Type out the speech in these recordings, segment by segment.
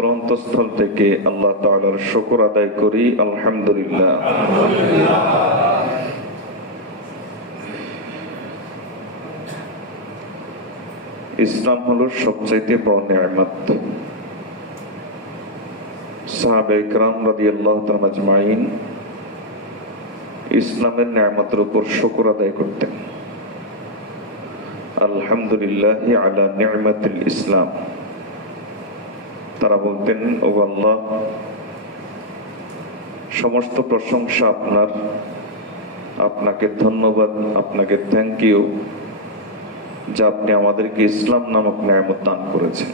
অন্তরস্থল থেকে আল্লাহ তাআলার শুকর আদায় করি, আলহামদুলিল্লাহ। ইসলাম হলো সবচাইতে বড় নিয়ামত। সাহাবায়ে কেরাম রাদিয়াল্লাহু তাআলা আজমাইন ইসলামের নিয়ামতের উপর শুকর আদায় করতেন। আলহামদুলিল্লাহি আলা নি'মাতিল ইসলাম। তারা বলতেন, ও আল্লাহ, সমস্ত প্রশংসা আপনার, আপনাকে ধন্যবাদ, আপনাকে থ্যাংক ইউ যে আপনি আমাদেরকে ইসলাম নামক নিয়ামত দান করেছেন।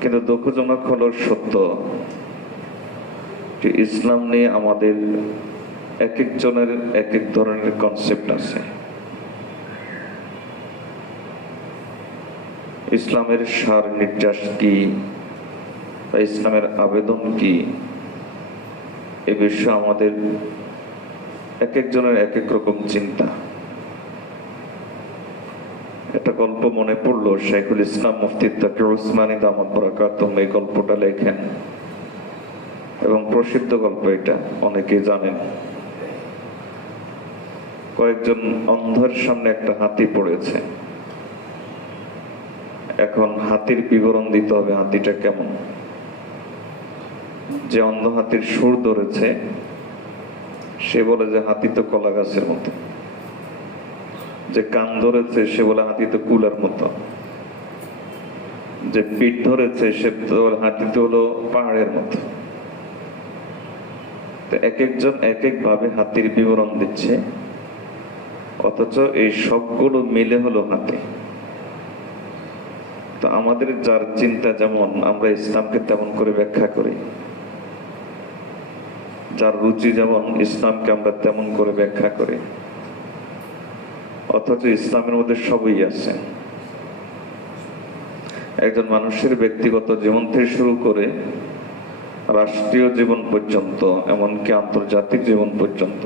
কিন্তু দুঃখজনক হলো সত্য যে ইসলাম নিয়ে আমাদের এক একজনের এক এক ধরনের কনসেপ্ট আছে। ইসলামের সার নির্যাস কি বা ইসলামের আবেদন কি, এ বিষয়ে আমাদের এক একজনের এক এক রকম চিন্তা। একটা গল্প মনে পড়লো, শাইখুল ইসলাম মুফতি তাকি উসমানী দামাত বারাকাতুহু এই গল্পটা লেখেন এবং প্রসিদ্ধ গল্প, এটা অনেকেই জানেন। কয়েকজন অন্ধের সামনে একটা হাতি পড়েছে। এখন হাতির বিবরণ দিতে হবে, হাতিটা কেমন। যে অন্ধ হাতির সুর ধরেছে সে বলে যে হাতি তো কলা গাছের মতো। যে কান ধরেছে সে বলে হাতি তো কুলার মতো। যে পিঠ ধরেছে সে হাতি তো হলো পাহাড়ের মতো। এক একজন এক এক ভাবে হাতির বিবরণ দিচ্ছে, অথচ এই সবগুলো মিলে হলো হাতি। তো আমাদের যার চিন্তা যেমন, আমরা ইসলামকে তেমন করে ব্যাখ্যা করি। যার রুচি যেমন, ইসলামকে আমরা তেমন করে ব্যাখ্যা করি। অথচ ইসলামের মধ্যে সবই আছে। একজন মানুষের ব্যক্তিগত জীবন থেকে শুরু করে রাষ্ট্রীয় জীবন পর্যন্ত, এমনকি আন্তর্জাতিক জীবন পর্যন্ত,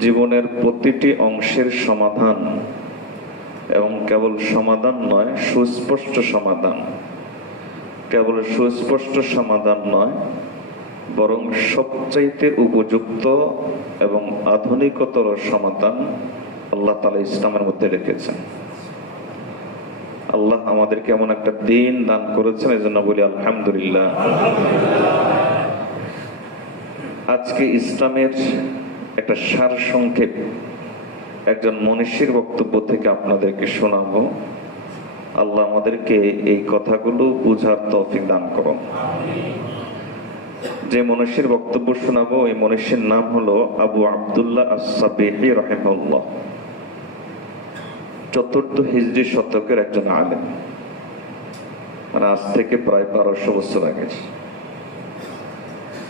জীবনের প্রতিটি অংশের সমাধান, এবং কেবল সমাধান নয়, সুস্পষ্ট সমাধান। কেবল সুস্পষ্ট সমাধান নয়, বরং সবচাইতে উপযুক্ত এবং আধুনিকতর সমাধান আল্লাহ তাআলা ইসলামের মধ্যে রেখেছেন। আল্লাহ আমাদেরকে এমন একটা দিন দান করেছেন, এজন্য বলি আলহামদুলিল্লাহ। আজকে ইসলামের একটা সার সংক্ষেপ একজন মনীষীর বক্তব্য থেকে আপনাদেরকে শোনাবো। আল্লাহ আমাদেরকে এই কথাগুলো বুঝার তৌফিক দান করুন। যে মনীষীর বক্তব্য শোনাবো, এই মনীষীর নাম হলো আবু আব্দুল্লাহ আস-সাবিহি রাহিমাহুল্লাহ। ৪র্থ হিজরি শতকের একজন আলেম, মানে আজ থেকে প্রায় ১২০০ বছর আগে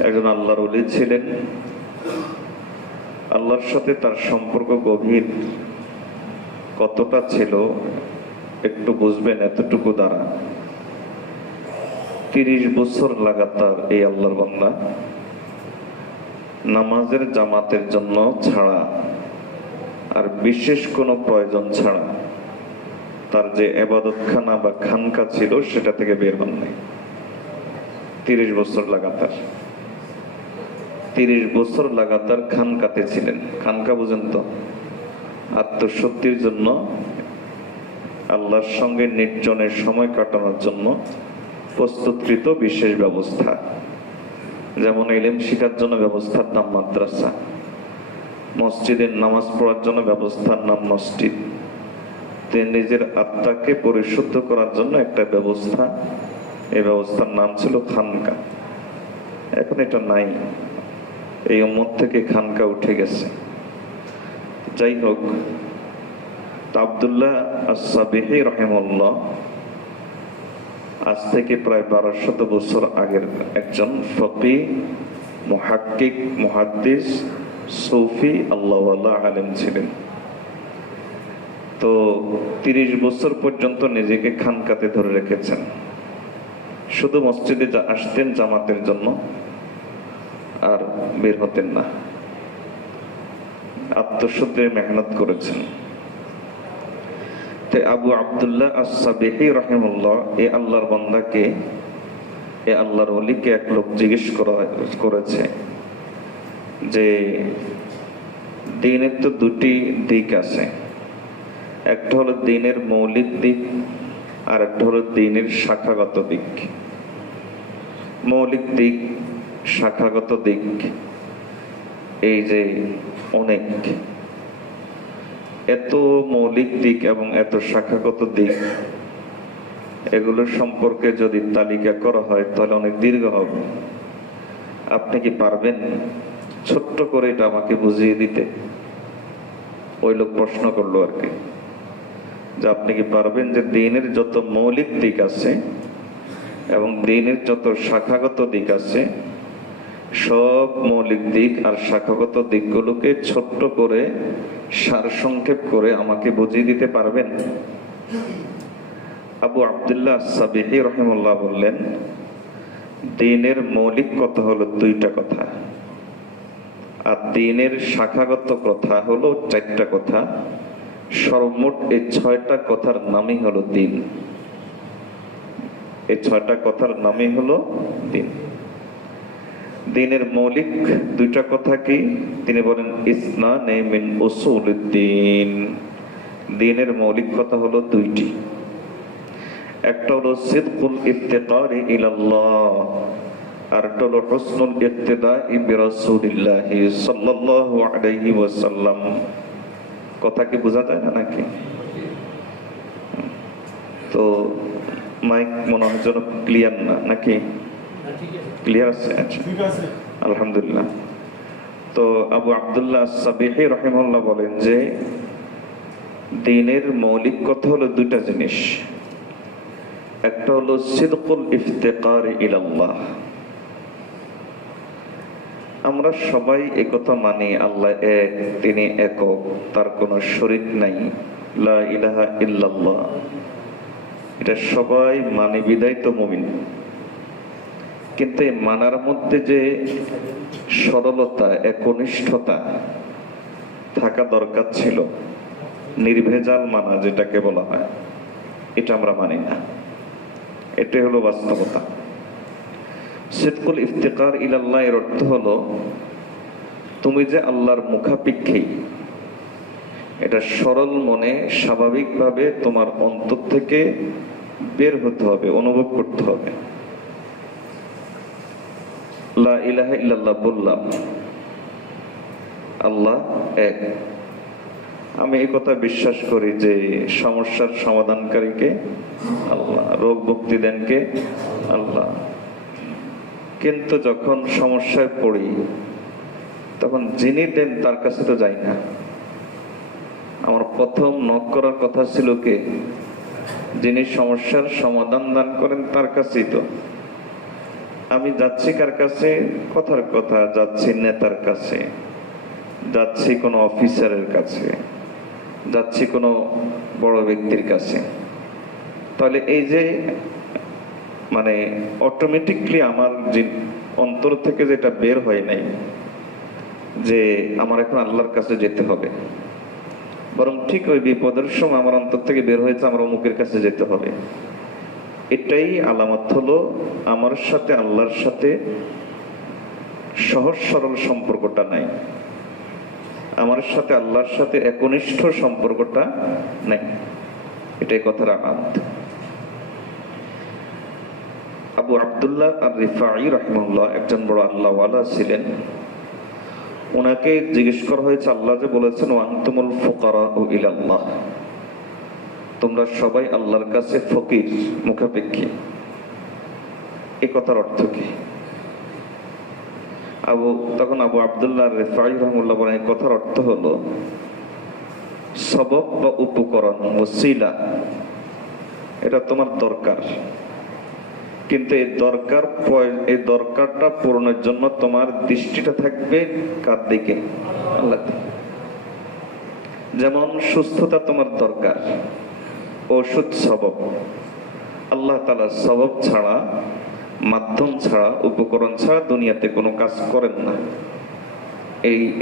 একজন আল্লাহর ওলি ছিলেন। আল্লাহর সাথে তার সম্পর্ক গভীর কতটা ছিল একটু বুঝবেন এতটুকু দ্বারা। ৩০ বছর লাগাতার এই আল্লাহর বান্দা নামাজের জামাতের জন্য ছাড়া আর বিশেষ কোনো প্রয়োজন ছাড়া তার যে ইবাদতখানা বা খানকা ছিল সেটা থেকে বের হন নাই। ৩০ বছর লাগাতার, ৩০ বছর লাগাতার খানকাতে ছিলেন। খানকা বুঝেন তো? আত্মশুদ্ধির জন্য, আল্লাহর সঙ্গে নির্জনের সময় কাটানোর জন্য প্রস্তুতকৃত বিশেষ ব্যবস্থা। যেমন ইলম শিখার জন্য ব্যবস্থার নাম মাদ্রাসা, মসজিদের নামাজ পড়ার জন্য ব্যবস্থার নাম মসজিদ, নিজের আত্মাকে পরিশুদ্ধ করার জন্য একটা ব্যবস্থা, এই ব্যবস্থার নাম ছিল খানকা। এখন এটা নাই, এই উম্মত থেকে খানকা উঠে গেছে। যাই হোক, আব্দুল্লাহ আস-সাবিহি রাহিমাহুল্লাহ আজ থেকে প্রায় ১২০০ বছর আগের একজন ফকিহ, মুহাক্কিক, মুহাদ্দিস, সুফি, আল্লাহওয়ালা আলেম ছিলেন। তো ৩০ বছর পর্যন্ত নিজেকে খানকাতে ধরে রেখেছেন। শুধু মসজিদে আসতেন জামাতের জন্য, আর বের হতেন না। আত্মশুদ্ধির মেহনত করেছেন। আবু আব্দুল্লাহ আস-সাবিহি রাহিমাহুল্লাহ, এই আল্লাহর বান্দাকে, এই আল্লাহর ওলিকে এক লোক জিজ্ঞেস করেছে যে দ্বীনের তো দুটি দিক আছে, একটা হলো দ্বীনের মৌলিক দিক আর একটা হলো দ্বীনের শাখাগত দিক। মৌলিক দিক, শাখাগত দিক, এই যে অনেক, এত মৌলিক দিক এবং এত শাখাগত দিক, এগুলোর সম্পর্কে যদি তালিকা করা হয় তাহলে অনেক দীর্ঘ হবে। আপনি কি পারবেন ছোট্ট করে এটা আমাকে বুঝিয়ে দিতে? ওই লোক প্রশ্ন করলো আর কি, যে আপনি কি পারবেন যে দ্বীনের যত মৌলিক দিক আছে এবং দ্বীনের যত শাখাগত দিক আছে, সব মৌলিক দিক আর শাখাগত দিকগুলোকে ছোট্ট করে সারসংক্ষেপ করে আমাকে বুঝিয়ে দিতে পারবেন? আবু আব্দুল্লাহ আস-সাবিহি রাহিমাহুল্লাহ বললেন, দ্বীনের মৌলিক কথা হলো দুইটা কথা, আর দ্বীনের শাখাগত কথা হলো চারটা কথা। সর্বমোট এই 6টা কথার নামই হলো দ্বীন। এই 6টা কথার নামই হলো দ্বীন। দ্বীনের মৌলিক দুইটা কথা কি? তিনি বলেন, ইসনানে মিন উসুলুদ্দীন। দ্বীনের মৌলিক কথা হলো দুইটি। একটা হলো সিদকুল ইফতিকারি ইলাল্লাহ, আর একটা হলো হুসনুল ইক্তিদাই বিরাসূলিল্লাহি সাল্লাল্লাহু আলাইহি ওয়াসাল্লাম। কথা কি বোঝা যায় না নাকি? তো মাইক মনে হয় যেন ক্লিয়ার না, নাকি ক্লিয়ার আছে? আচ্ছা, আলহামদুলিল্লাহ। তো আবু আব্দুল্লাহ আস-সাবিহি রাহিমাহুল্লাহ বলেন যে দ্বীনের মৌলিক কথা হলো দুইটা জিনিস। একটা হলো সিদকুল ইফতিকার ইলাল্লাহ। আমরা সবাই একথা মানি, আল্লাহ এক, তিনি একক, তার কোনো শরীক নাই, লা ইলাহা ইল্লাল্লাহ। এটা সবাই মানে, বিদায় তো মুমিন। কিন্তু এই মানার মধ্যে যে সরলতা, একনিষ্ঠতা থাকা দরকার ছিল, নির্ভেজাল মানা যেটাকে বলা হয়, এটা আমরা মানি না। এটাই হলো বাস্তবতা। সিদকুল ইফতিকার ইলাল্লাহ এর অর্থ হলো তুমি যে আল্লাহর মুখাপেক্ষী, এটা সরল মনে স্বাভাবিকভাবে তোমার অন্তর থেকে বের হতে হবে, অনুভব করতে হবে। লা ইলাহা ইল্লাল্লাহ বললাম, আল্লাহ এক। আমি এই কথা বিশ্বাস করি যে সমস্যার সমাধানকারীকে আল্লাহ, রোগ মুক্তি দেন কে? আল্লাহ। কিন্তু যখন সমস্যায় পড়ি তখন যিনি দেন তার কাছে তো যাই না। আমার প্রথম নক করার কথা ছিল কে? যিনি সমস্যার সমাধান দান করেন তার কাছেই তো। আমি যাচ্ছি কার কাছে? কথার কথা যাচ্ছি নেতার কাছে, যাচ্ছি কোনো অফিসারের কাছে, যাচ্ছি কোনো বড় ব্যক্তির কাছে। তাহলে এই যে মানে অটোমেটিকলি আমার যে অন্তর থেকে যেটা বের হয় নাই যে আমার এখন আল্লাহর কাছে যেতে হবে, বরং ঠিক ওই বিপদের সময় আমার অন্তর থেকে বের হয়েছে আমার অমুকের কাছে যেতে হবে। এটাই আলামত হলো আমার সাথে আল্লাহর সাথে সহজ সরল সম্পর্কটা নাই, আমার সাথে আল্লাহর সাথে একনিষ্ঠ সম্পর্কটা নাই। এটাই কথার আলামত। আবু আব্দুল্লাহ আর-রিফাঈ রাহিমাহুল্লাহ একজন বড় আল্লাহওয়ালা ছিলেন। ওনাকে জিজ্ঞেস করা হয়েছে, আল্লাহ যে বলেছেন ওয়া আনতুমুল ফুকারাউ ইলাল্লাহ, তোমরা সবাই আল্লাহর কাছে ফকির, মুখাপেক্ষী, এই কথার অর্থ কি? তখন আবু আব্দুল্লাহ আর-রিফাঈ রাহিমাহুল্লাহ বলেন, এই কথার অর্থ হলো সবব বা উপকরণ, ওসিলা, এটা তোমার দরকার, কিন্তু এই দরকারটা পূরণের জন্য তোমার দৃষ্টিটা থাকবে কার দিকে? আল্লাহ। যেমন সুস্থতা তোমার দরকার, ওষুধ সবব, আল্লাহ তাআলা সবব ছাড়া, মাধ্যম ছাড়া, উপকরণ ছাড়া দুনিয়াতে কোনো কাজ করেন না।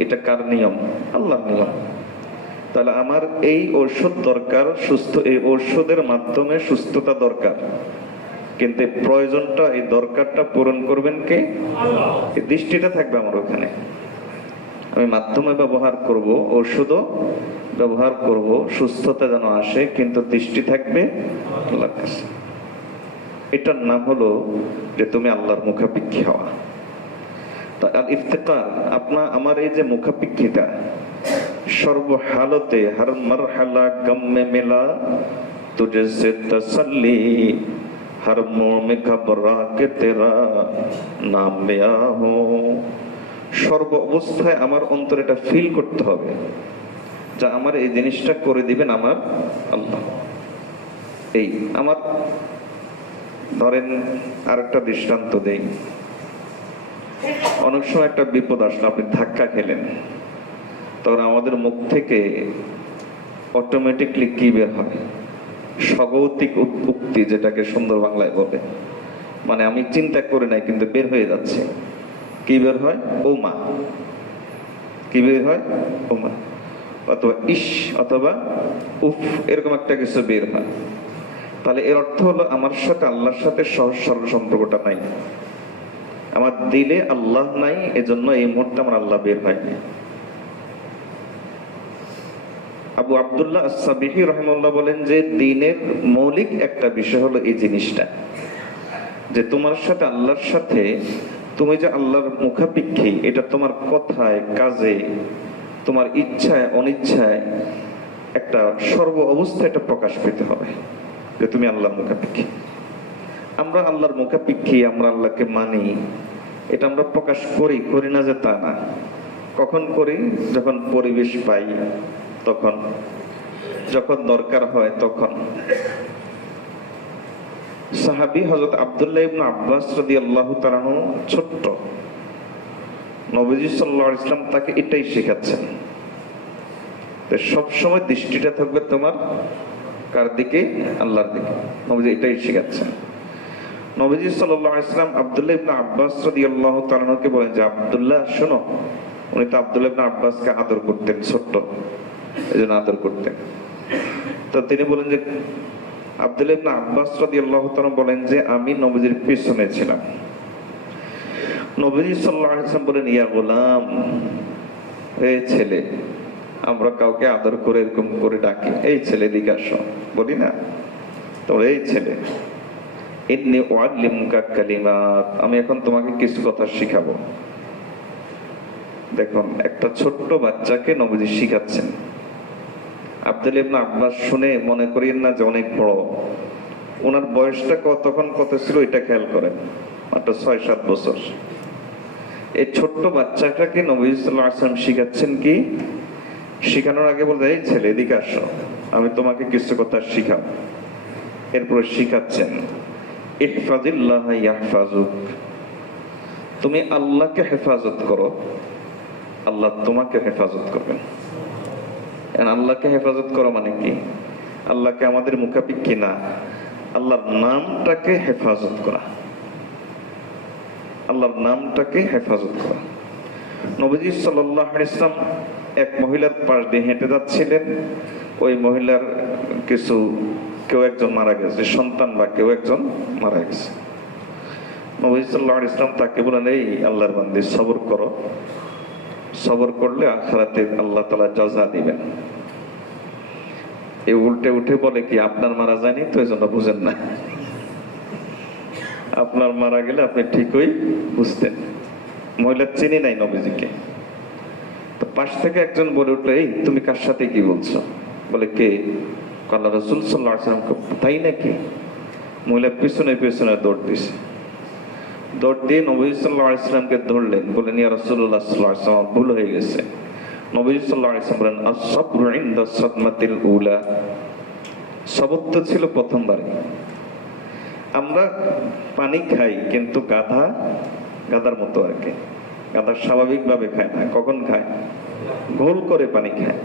এটা কার নিয়ম? আল্লাহর নিয়ম। তাহলে আমার এই ঔষধ দরকার, সুস্থ, এই ঔষধের মাধ্যমে সুস্থতা দরকার, কিন্তু এই প্রয়োজনটা, এই দরকারটা পূরণ করবেন কে? এই দৃষ্টিটা থাকবে আমার ওখানে। আমি মাধ্যমে ব্যবহার করব, ঔষধও ব্যবহার করব, সুস্থতা যেন আসে, কিন্তু দৃষ্টি থাকবে আল্লাহর কাছে। এটার নাম হলো যে তুমি আল্লাহর মুখাপেক্ষী হওয়া। আল ইফতিকার, আমার এই যে মুখাপেক্ষীটা, সর্বহালতে হর মারহালা গম্মে মেলা তুঝে সে তসল্লি, হর মোমে ঘবরা কে তেরা নাম লিয়া হো। সর্ব অবস্থায় আমার অন্তরে এটা ফিল করতে হবে যা আমার এই জিনিসটা করে দিবেন আমার আল্লাহ। এই আমার, ধরেন আরেকটা দৃষ্টান্ত দেই। অনেক সময় একটা বিপদ আসলো, আপনি ধাক্কা খেলেন, তখন আমাদের মুখ থেকে অটোমেটিকলি কি বের হয়? স্বগৌতিক উক্তি, যেটাকে সুন্দর বাংলায় বলে, মানে আমি চিন্তা করে নাই কিন্তু বের হয়ে যাচ্ছে। কি বের হয়? ও মা। কি বের হয়? ও মা, অথবা ইস, অথবা উফ, এরকম একটা কিছু বের হয়। তাহলে এর অর্থ হলো আমার সাথে আল্লাহর সাথে সহজ সরল সম্পর্কটা নাই, আমার দিলে আল্লাহ নাই, এজন্য এই মুহূর্তে আমার আল্লাহ বের হয়নি। আবু আব্দুল্লাহ আস-সাবিহি রাহিমাহুল্লাহ বলেন যে দ্বীনের মৌলিক একটা বিষয় হলো এই জিনিসটা, যে তোমার সাথে আল্লাহর সাথে তুমি যে আল্লাহর মুখাপেক্ষী, এটা তোমার কথায়, কাজে, তোমার ইচ্ছায়, অনিচ্ছায়, একটা সর্ব অবস্থায় এটা প্রকাশ পেতে হবে যে তুমি আল্লাহর মুখাপেক্ষী। আমরা আল্লাহর মুখাপেক্ষী, আমরা আল্লাহকে মানি, এটা আমরা প্রকাশ করি না যে তা না। কখন করি? যখন পরিবেশ পাই তখন, যখন দরকার হয় তখন। সাহাবী হযরত আব্দুল্লাহ ইবনে আব্বাস রাদিয়াল্লাহু তাআলা আনহু ছোট্ট, নবীজি সাল্লাল্লাহু আলাইহি ওয়াসাল্লাম তাকে এটাই শেখাচ্ছেন। তো সব সময় দৃষ্টিটা থাকবে তোমার কার দিকে? আল্লাহর দিকে। নবীজি এটাই শেখাচ্ছেন। নবীজি সাল্লাল্লাহু আলাইহি ওয়াসাল্লাম আব্দুল্লাহ ইবনে আব্বাস রাদিয়াল্লাহু তাআলা আনহুকে বলেন যে আব্দুল্লাহ শোনো। উনি তো আব্দুল্লাহ ইবনে আব্বাসকে আদর করতেন, ছোট্ট, এজন্য আদর করতেন। তো তিনি বলেন যে, আব্দুল্লাহ ইবনে আব্বাস রাদিয়াল্লাহু তাআলা বলেন যে আমি নবীজির পিছনে ছিলাম। নবীজি সাল্লাল্লাহু আলাইহি ওয়াসাল্লাম বলেন, ইয়া গোলাম, এই ছেলে, আমরা কাউকে আদর করে এরকম করে ডাকি, এই ছেলে দিকে আসো, বলি না? তো এই ছেলে, ইন্নী উআল্লিমুকা কালিমাত, আমি এখন তোমাকে কিছু কথা শিখাবো। দেখুন, একটা ছোট্ট বাচ্চাকে নবীজি শিখাচ্ছেন। আব্দুল্লাহ ইবনে আব্বাস শুনে মনে করিয়েন না যে অনেক বড়, ওনার বয়সটা তখন কত ছিল এটা খেয়াল করেন, মাত্র ৬-৭ বছর। এই ছোট্ট বাচ্চাটাকে নবী সাল্লাল্লাহু আলাইহি ওয়াসাল্লাম শিখাচ্ছেন কি? শিখানোর আগে বলতে, এই ছেলে এদিকে আসো, আমি তোমাকে কিছু কথা শিখাবো। এরপর শিখাচ্ছেন, ইহফাজিল্লাহ ইয়াহফাজুক, তুমি আল্লাহকে হেফাজত করো, আল্লাহ তোমাকে হেফাজত করবেন। আল্লাহকে হেফাজত করো মানে কি? আল্লাহকে আমাদের মুখাপেক্ষী না, আল্লাহর নামটাকে হেফাজত করা, আল্লাহর নামটাকে হেফাজত করা। নবীজি সাল্লাল্লাহু আলাইহি ওয়াসাল্লাম এক মহিলার পাশ দিয়ে হেঁটে যাচ্ছিলেন। ওই মহিলার কেউ একজন মারা গেছে, সন্তান বা কেউ একজন মারা গেছে। নবী সাল্লাল্লাহু আলাইহি ওয়াসাল্লাম তাকে বলেন, এই আল্লাহর বান্দী, সবর করো, সবর করলে আখিরাতে আল্লাহ তাআলা জাযা দিবেন। এই উল্টে উঠে বলে কি, আপনার মারা যায়নি তো এজন্য বুঝেন না, আপনার মারা গেলে আপনি ঠিকই বুঝতেন। মহিলা চিনি নাই নবীজিকে। তো পাশ থেকে একজন বলে উঠলো, এই তুমি কার সাথে কি বলছো? বলে, কে? আল্লাহ রাসূল সাল্লাল্লাহু আলাইহি ওয়াসাল্লাম। তাই নাকি? মহিলা পিছনে পিছনে দৌড় দিছে। দৌড় দিয়ে নবী সাল্লাল্লাহু আলাইহি ওয়াসাল্লামকে ধরলেন, বলেন, ইয়া রাসূলুল্লাহ সাল্লাল্লাহু আলাইহি ওয়াসাল্লাম, ভুল হয়ে গেছে। নবী সাল্লাল্লাহু আলাইহি ওয়াসাল্লাম বলেন, আস-সাবরু ইনদা সাদমাতিল উলা, সবর তো ছিল প্রথমবারে। আমরা পানি খাই, কিন্তু গাধার মতো আর কি। গাধা স্বাভাবিকভাবে খায় না, কখন খায়? গোল করে পানি খায়।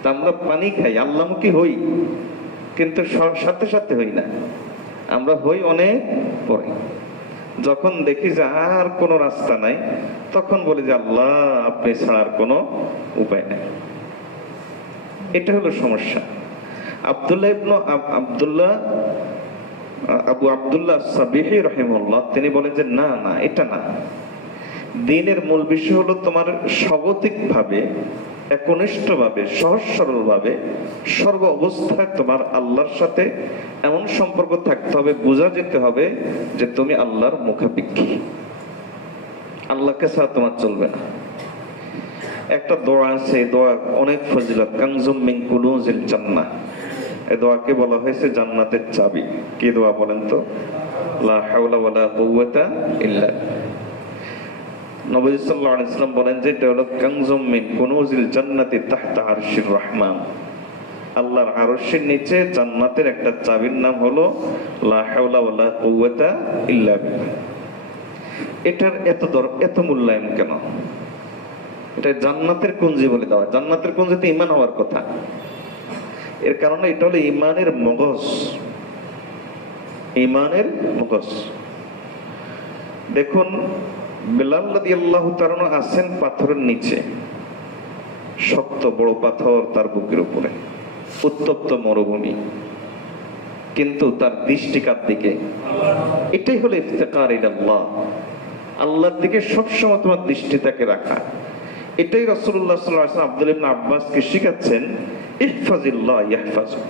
তা আমরা পানি খাই, আল্লাহমুখী হই, কিন্তু সাথে সাথে হই না, আমরা হই অনেক পরে। যখন দেখি যে আর কোনো রাস্তা নাই, তখন বলি যে আল্লাহ, আপনি ছাড়ার কোনো উপায় নাই। এটা হলো সমস্যা। আব্দুল্লাহ ইবনে আবু আব্দুল্লাহ সাবিহি রাহিমাহুল্লাহ তিনি বলেন যে না না, এটা না। দ্বীনের মূল বিষয় হলো তোমার স্বাগতিকভাবে, একনিষ্ঠভাবে, সহজ সরলভাবে সর্ব অবস্থায় তোমার আল্লাহর সাথে এমন সম্পর্ক থাকতে হবে, বোঝা যেতে হবে যে তুমি আল্লাহর মুখাপেক্ষী, আল্লাহকে ছাড়া তোমার চলবে না। একটা দোয়া আছে, দোয়া অনেক ফজিলত, কানজুম মিন কুনুজিল জান্নাহ। এই দোয়াকে বলা হয়েছে জান্নাতের চাবি। কি দোয়া বলেন তো? লা হাওলা ওয়ালা কুওয়াতা ইল্লা। নবী সাল্লাল্লাহু আলাইহি ওয়াসাল্লাম বলেন যে এটা হলো কানজুম মিন কুনুজিল জান্নাতি তাহতা আরশির রহমান। আল্লাহর আরশের নিচে জান্নাতের একটা চাবির নাম হলো লা হাওলা ওয়ালা কুওয়াতা ইল্লা বিল্লাহ। এটার এত মূল্যায়ন কেন? এটা জান্নাতের কুঞ্জি বলে দেওয়া। জান্নাতের কুঞ্জিতে ঈমান হওয়ার কথা। এর কারণে এটা হলো ঈমানের মগজ, ঈমানের মগজ। দেখুন বেলাল রাদিয়াল্লাহু তাআলা আছেন পাথরের নিচে, শক্ত বড় পাথর তার বুকের উপরে, উত্তপ্ত মরুভূমি, কিন্তু তার দৃষ্টি কার দিকে? এটাই হলো ইফতিকার ইলাল্লাহ, আল্লাহর দিকে সবসময় তোমার দৃষ্টি তাকে রাখা। এটাই রাসূলুল্লাহ সাল্লাল্লাহু আলাইহি ওয়াসাল্লাম আব্দুল্লাহ ইবনে আব্বাসকে শিখাচ্ছেন, ইহফাজিল্লাহ ইয়াহফাজুক,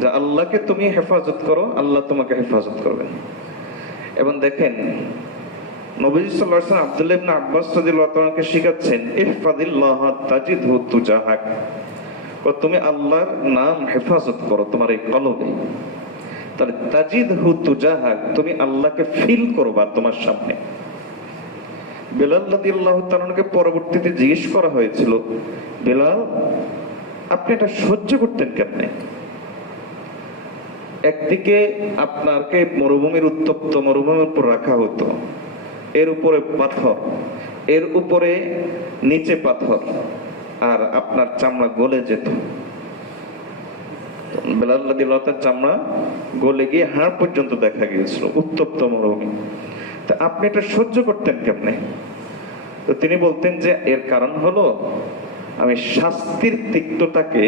যে আল্লাহকে তুমি হেফাজত করো, আল্লাহ তোমাকে হেফাজত করবেন। এবং দেখেন নবী সাল্লাল্লাহু আলাইহি ওয়াসাল্লাম আব্দুল্লাহ ইবনে আব্বাস রাদিয়াল্লাহু তাআলাকে শিখাচ্ছেন, ইহফাজিল্লাহ তাজিদহু তুজাহাক, ও তুমি আল্লাহর নাম হেফাজত করো তোমার এই কলবে। তাহলে তাজিদহু তুজাহাক, তুমি আল্লাহকে ফিল করবা তোমার সামনে। বেলাল রাদিয়াল্লাহু তাআলাকে পরবর্তীতে জিজ্ঞেস করা হয়েছিল, বেলাল আপনি এটা সহ্য করতেন কেমনে? একদিকে আপনাকে মরুভূমির উত্তপ্ত মরুভূমির উপর রাখা হতো, এর উপরে পাথর, এর উপরে নিচে পাথর, আর আপনার চামড়া গলে যেত। বেলাল রাদিয়াল্লাহু তাআলার চামড়া গলে গিয়ে হাড় পর্যন্ত দেখা গিয়েছিল, উত্তপ্ত মরুভূমি। তা আপনি এটা সহ্য করতেন কেমনে? তো তিনি বলতেন যে এর কারণ হলো আমি শাস্তির তিক্ততাকে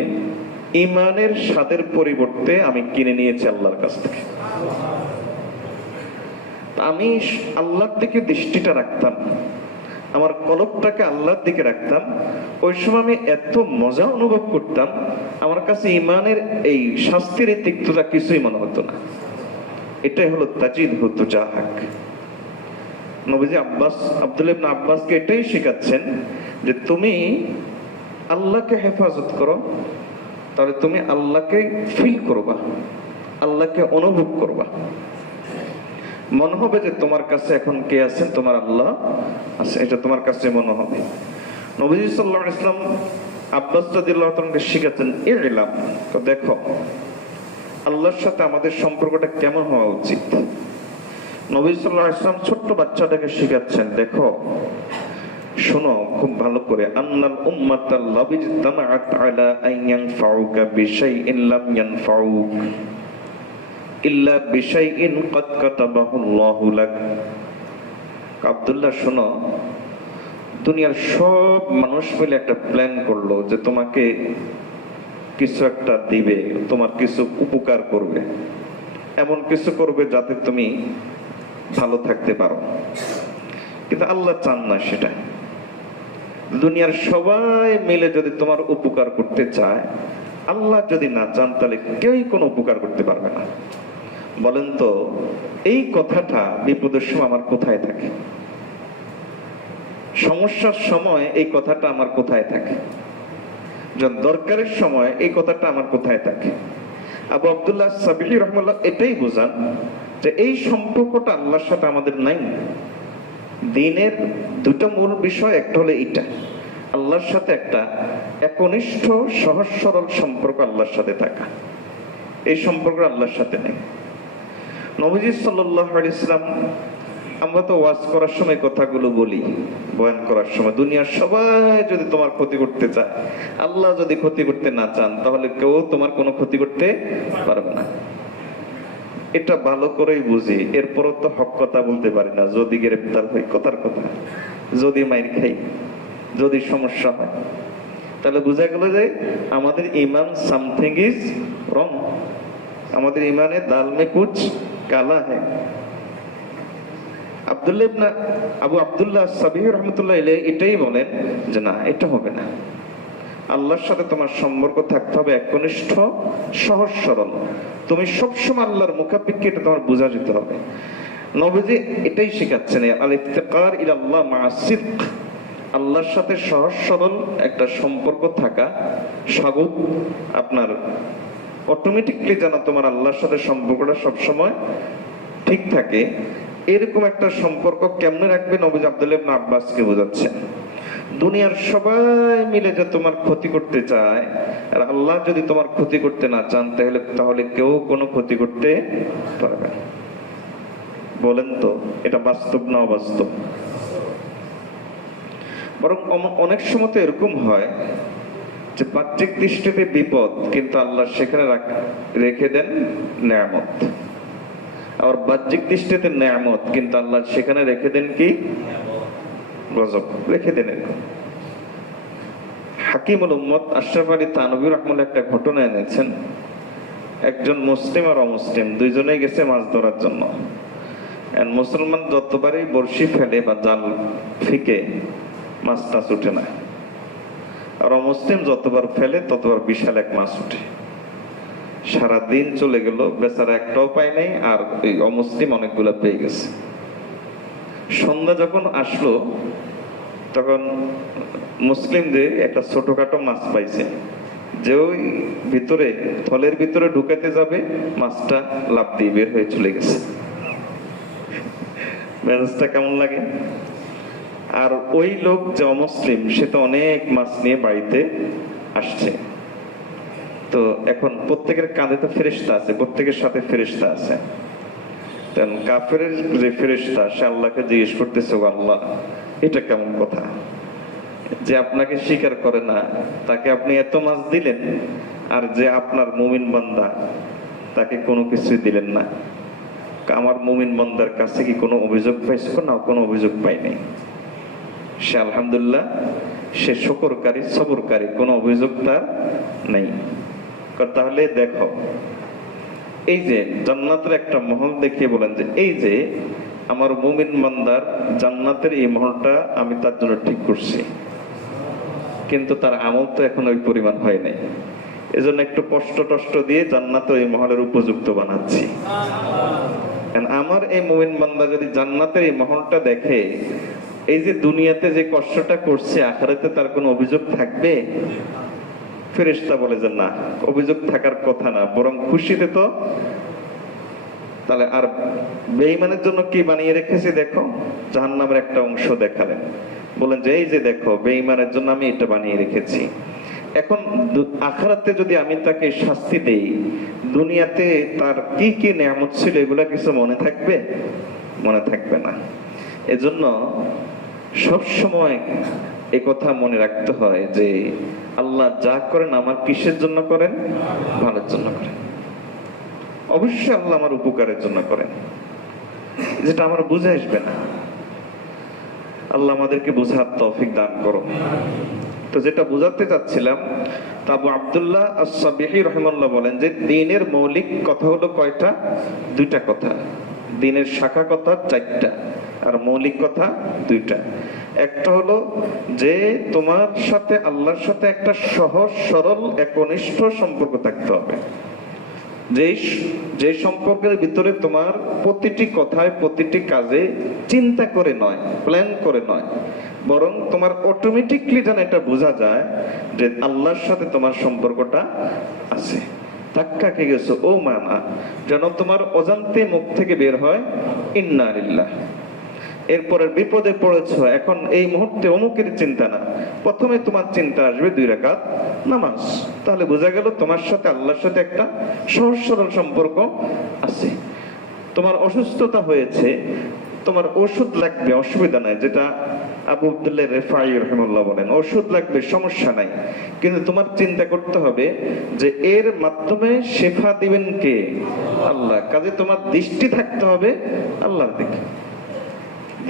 ঈমানের স্বাদের পরিবর্তে আমি কিনে নিয়েছি আল্লাহর কাছ থেকে। আমি আল্লাহর দিকে দৃষ্টিটা রাখতাম, আমার কলবটাকে আল্লাহর দিকে রাখতাম। ওই সময় আমি এত মজা অনুভব করতাম, আমার কাছে ঈমানের এই শাস্তির এই তিক্ততা কিছুই মনে হতো না। এটাই হলো তাজিদহু তুজাহাক। নবীজি আব্দুল্লাহ ইবনে আব্বাসকে এটাই শেখাচ্ছেন যে তুমি আল্লাহকে হেফাজত করো, তাহলে তুমি আল্লাহকে ফিল করবা, আল্লাহকে অনুভব করবা। মনে হবে যে তোমার কাছে এখন কে আছেন? তোমার আল্লাহ আছে, এটা তোমার কাছে মনে হবে। নবীজি সাল্লাল্লাহু আলাইহি ওয়াসাল্লাম আব্বাস রাদিয়াল্লাহু তাআলাকে শিখাচ্ছেন, ইলাম, তো দেখো আল্লাহর সাথে আমাদের সম্পর্কটা কেমন হওয়া উচিত। নবী সাল্লাল্লাহু আলাইহি ওয়াসাল্লাম ছোট্ট বাচ্চাটাকে শিখাচ্ছেন, দেখো শোনো খুব ভালো করে, আন্নাল উম্মাতাল লাবিজতামাআত আলা আন ইয়ানফাউকা বিশাইইন লাম ইয়ানফাউক ইল্লা বিশাইইন ক্বাদ কাতাবাহু আল্লাহু লাক। আব্দুল্লাহ শোনো, দুনিয়ার সব মানুষ মিলে একটা প্ল্যান করলো যে তোমাকে কিছু একটা দিবে, তোমার কিছু উপকার করবে, এমন কিছু করবে যাতে তুমি ভালো থাকতে পারো, কিন্তু আল্লাহ চান না সেটা। দুনিয়ার সবাই মিলে যদি তোমার উপকার করতে চায়, আল্লাহ যদি না চান, তাহলে কেউই কোনো উপকার করতে পারবে না। বলেন তো এই কথাটা বিপদের সময় আমার কোথায় থাকে? সমস্যার সময় এই কথাটা আমার কোথায় থাকে? যখন দরকারের সময় এই কথাটা আমার কোথায় থাকে? আবু আব্দুল্লাহ সাবিহি রাহিমাহুল্লাহ এটাই বোঝান যে এই সম্পর্কটা আল্লাহর সাথে আমাদের নাই। দ্বীনের দুটো মূল বিষয়, একটা হলো এটা, আল্লাহর সাথে একটা একনিষ্ঠ সহজ সরল সম্পর্ক আল্লাহর সাথে থাকা। এই সম্পর্ক আল্লাহর সাথে নেই। নবীজি সাল্লাল্লাহু আলাইহি ওয়াসাল্লাম, আমরা তো ওয়াজ করার সময় কথাগুলো বলি, বয়ান করার সময়, দুনিয়ার সবাই যদি তোমার ক্ষতি করতে চায়, আল্লাহ যদি ক্ষতি করতে না চান, তাহলে কেউ তোমার কোনো ক্ষতি করতে পারবে না। এটা ভালো করেই বুঝি, এরপরও তো হক কথা বলতে পারি না। যদি গ্রেফতার হই কথার কথা, যদি মাইর খাই, যদি সমস্যা হয়, তাহলে বোঝা গেল যে আমাদের ইমান সামথিং ইজ রং, আমাদের ইমানে দাল মে কুছ কালা হ্যায়। আবু আব্দুল্লাহ সাবিহ রহমতুল্লাহ আলাইহি এটাই বলেন যে না, এটা হবে না। আল্লাহর সাথে তোমার সম্পর্ক থাকতে হবে একনিষ্ঠ, সহজ সরল। তুমি সবসময় আল্লাহর মুখাপেক্ষী, এটা তোমার বোঝা যেতে হবে। নবীজি এটাই শেখাচ্ছেন, আল ইফতিকার ইলাল্লাহ মা'আ সিদক, আল্লাহর সাথে সহজ সরল একটা সম্পর্ক থাকা স্বাগত। আপনার অটোমেটিকলি যেন তোমার আল্লাহর সাথে সম্পর্কটা সবসময় ঠিক থাকে, এরকম একটা সম্পর্ক কেমনে রাখবে নবীজি আব্দুল্লাহ ইবনে আব্বাসকে বোঝাচ্ছেন। দুনিয়ার সবাই মিলে যে তোমার ক্ষতি করতে চায়, আর আল্লাহ যদি তোমার ক্ষতি করতে না চান, তাহলে কেউ কোনো ক্ষতি করতে পারবে না। বলেন তো এটা বাস্তব না অবাস্তব? বরং অনেক সময় তো এরকম হয় যে বাহ্যিক দৃষ্টিতে বিপদ, কিন্তু আল্লাহ সেখানে রেখে দেন নেয়ামত। আর বাহ্যিক দৃষ্টিতে নেয়ামত, কিন্তু আল্লাহ সেখানে রেখে দেন কি? গজব রেখে দেন। হাকিমুল উম্মত আশরাফ আলী থানভী রাহমাতুল্লাহ একটা ঘটনা এনেছেন। একজন মুসলিম আর অমুসলিম দুইজনেই গেছে মাছ ধরার জন্য। মুসলমান যতবারই বড়শি ফেলে বা জাল ফিকে, মাছটা উঠে না। আর অমুসলিম যতবার ফেলে ততবার বিশাল এক মাছ উঠে। সারাদিন চলে গেল, বেচারা একটাও পায় নাই, আর ওই অমুসলিম অনেকগুলো পেয়ে গেছে। সন্ধ্যা যখন আসলো, তখন মুসলিমদের একটা ছোটখাটো মাছ পাইছে, যে ওই ভিতরে থলের ভিতরে ঢুকাতে যাবে, মাছটা লাফ দিয়ে বের হয়ে চলে গেছে। মেজাজটা কেমন লাগে? আর ওই লোক যে অমুসলিম, সে তো অনেক মাছ নিয়ে বাড়িতে আসছে। তো এখন প্রত্যেকের কাঁধে তো ফেরেশতা আছে, প্রত্যেকের সাথে ফেরেশতা আছে। কাফেরের যে ফেরেশতা, সে আল্লাহকে জিজ্ঞেস করতেছে, আল্লাহ এটা কেমন কথা যে আপনাকে স্বীকার করে না, তাকে আপনি এত মাছ দিলেন, আর যে আপনার মুমিন বান্দা তাকে কোনো কিছুই দিলেন না। আমার মুমিন বান্দার কাছে কি কোনো অভিযোগ পাইছে? না, কোনো অভিযোগ পাইনি। সে আলহামদুলিল্লাহ, সে শুকরকারী, সবরকারী, কোনো অভিযোগ তার নেই। তাহলে দেখো, এই যে জান্নাতের একটা মহল দেখিয়ে বলেন যে এই যে আমার মুমিন বান্দার জান্নাতের এই মহলটা আমি তার জন্য ঠিক করছি, কিন্তু তার আমল তো এখন ওই পরিমাণ হয় নাই। এজন্য একটু কষ্ট টষ্ট দিয়ে জান্নাত এই মহলের উপযুক্ত বানাচ্ছি। আমার এই মুমিন বান্দা যদি জান্নাতের এই মহলটা দেখে, এই যে দুনিয়াতে যে কষ্টটা করছে, আখিরাতে তার কোনো অভিযোগ থাকবে? ফেরেশতা বলে যে না, অভিযোগ থাকার কথা না, বরং খুশিতে তো। তাহলে আর বেঈমানের জন্য কি বানিয়ে রেখেছি দেখো, জাহান্নামের একটা অংশ দেখালেন, বলেন যে এই যে দেখো, বেঈমানের জন্য আমি এটা বানিয়ে রেখেছি। এখন আখিরাতে যদি আমি তাকে শাস্তি দেই, দুনিয়াতে তার কি কি নিয়ামত ছিল এগুলা কিছু মনে থাকবে? মনে থাকবে না। এজন্য সব সময় এই কথা মনে রাখতে হয় যে আল্লাহ যা করেন আমার কিসের জন্য করেন? ভালোর জন্য করেন। অবশ্যই আল্লাহ আমার উপকারের জন্য করেন, যেটা আমার বুঝে আসবে না। আল্লাহ আমাদেরকে বোঝার তৌফিক দান করো। তো যেটা বোঝাতে চাচ্ছিলাম, আবু আব্দুল্লাহ আস-সাবিহি রাহিমাহুল্লাহ বলেন যে দ্বীনের মৌলিক কথা হলো কয়টা? দুইটা কথা। দ্বীনের শাখা কথা চারটা, আর মৌলিক কথা দুইটা। একটা হলো যে তোমার সাথে আল্লাহর সাথে একটা সহজ সরল একনিষ্ঠ সম্পর্ক থাকতে হবে, যে সম্পর্কের ভিতরে তোমার প্রতিটি কথায় প্রতিটি কাজে চিন্তা করে নয়, প্ল্যান করে নয়, বরং তোমার অটোমেটিকলি যেন এটা বোঝা যায় যে আল্লাহর সাথে তোমার সম্পর্কটা আছে। ধাক্কা খেয়ে গেছো ও মানা, যেন তোমার অজান্তে মুখ থেকে বের হয় ইন্না লিল্লাহ। এরপরে বিপদে পড়েছো, এখন এই মুহূর্তে অমুকের চিন্তা না, প্রথমে তোমার চিন্তা আসবে 2 রাকাত নামাজ। তাহলে বোঝা গেল তোমার সাথে আল্লাহর সাথে একটা সহজ সরল সম্পর্ক আছে। তোমার অসুস্থতা হয়েছে, তোমার ওষুধ লাগবে, অসুবিধা নাই, যেটা আবু আব্দুল্লাহ রিফাঈ রাহিমাহুল্লাহ বলেন, ওষুধ লাগবে, সমস্যা নাই, কিন্তু তোমার চিন্তা করতে হবে যে এর মাধ্যমে শিফা দিবেন কে? আল্লাহ। কাজে তোমার দৃষ্টি থাকতে হবে আল্লাহর দিকে,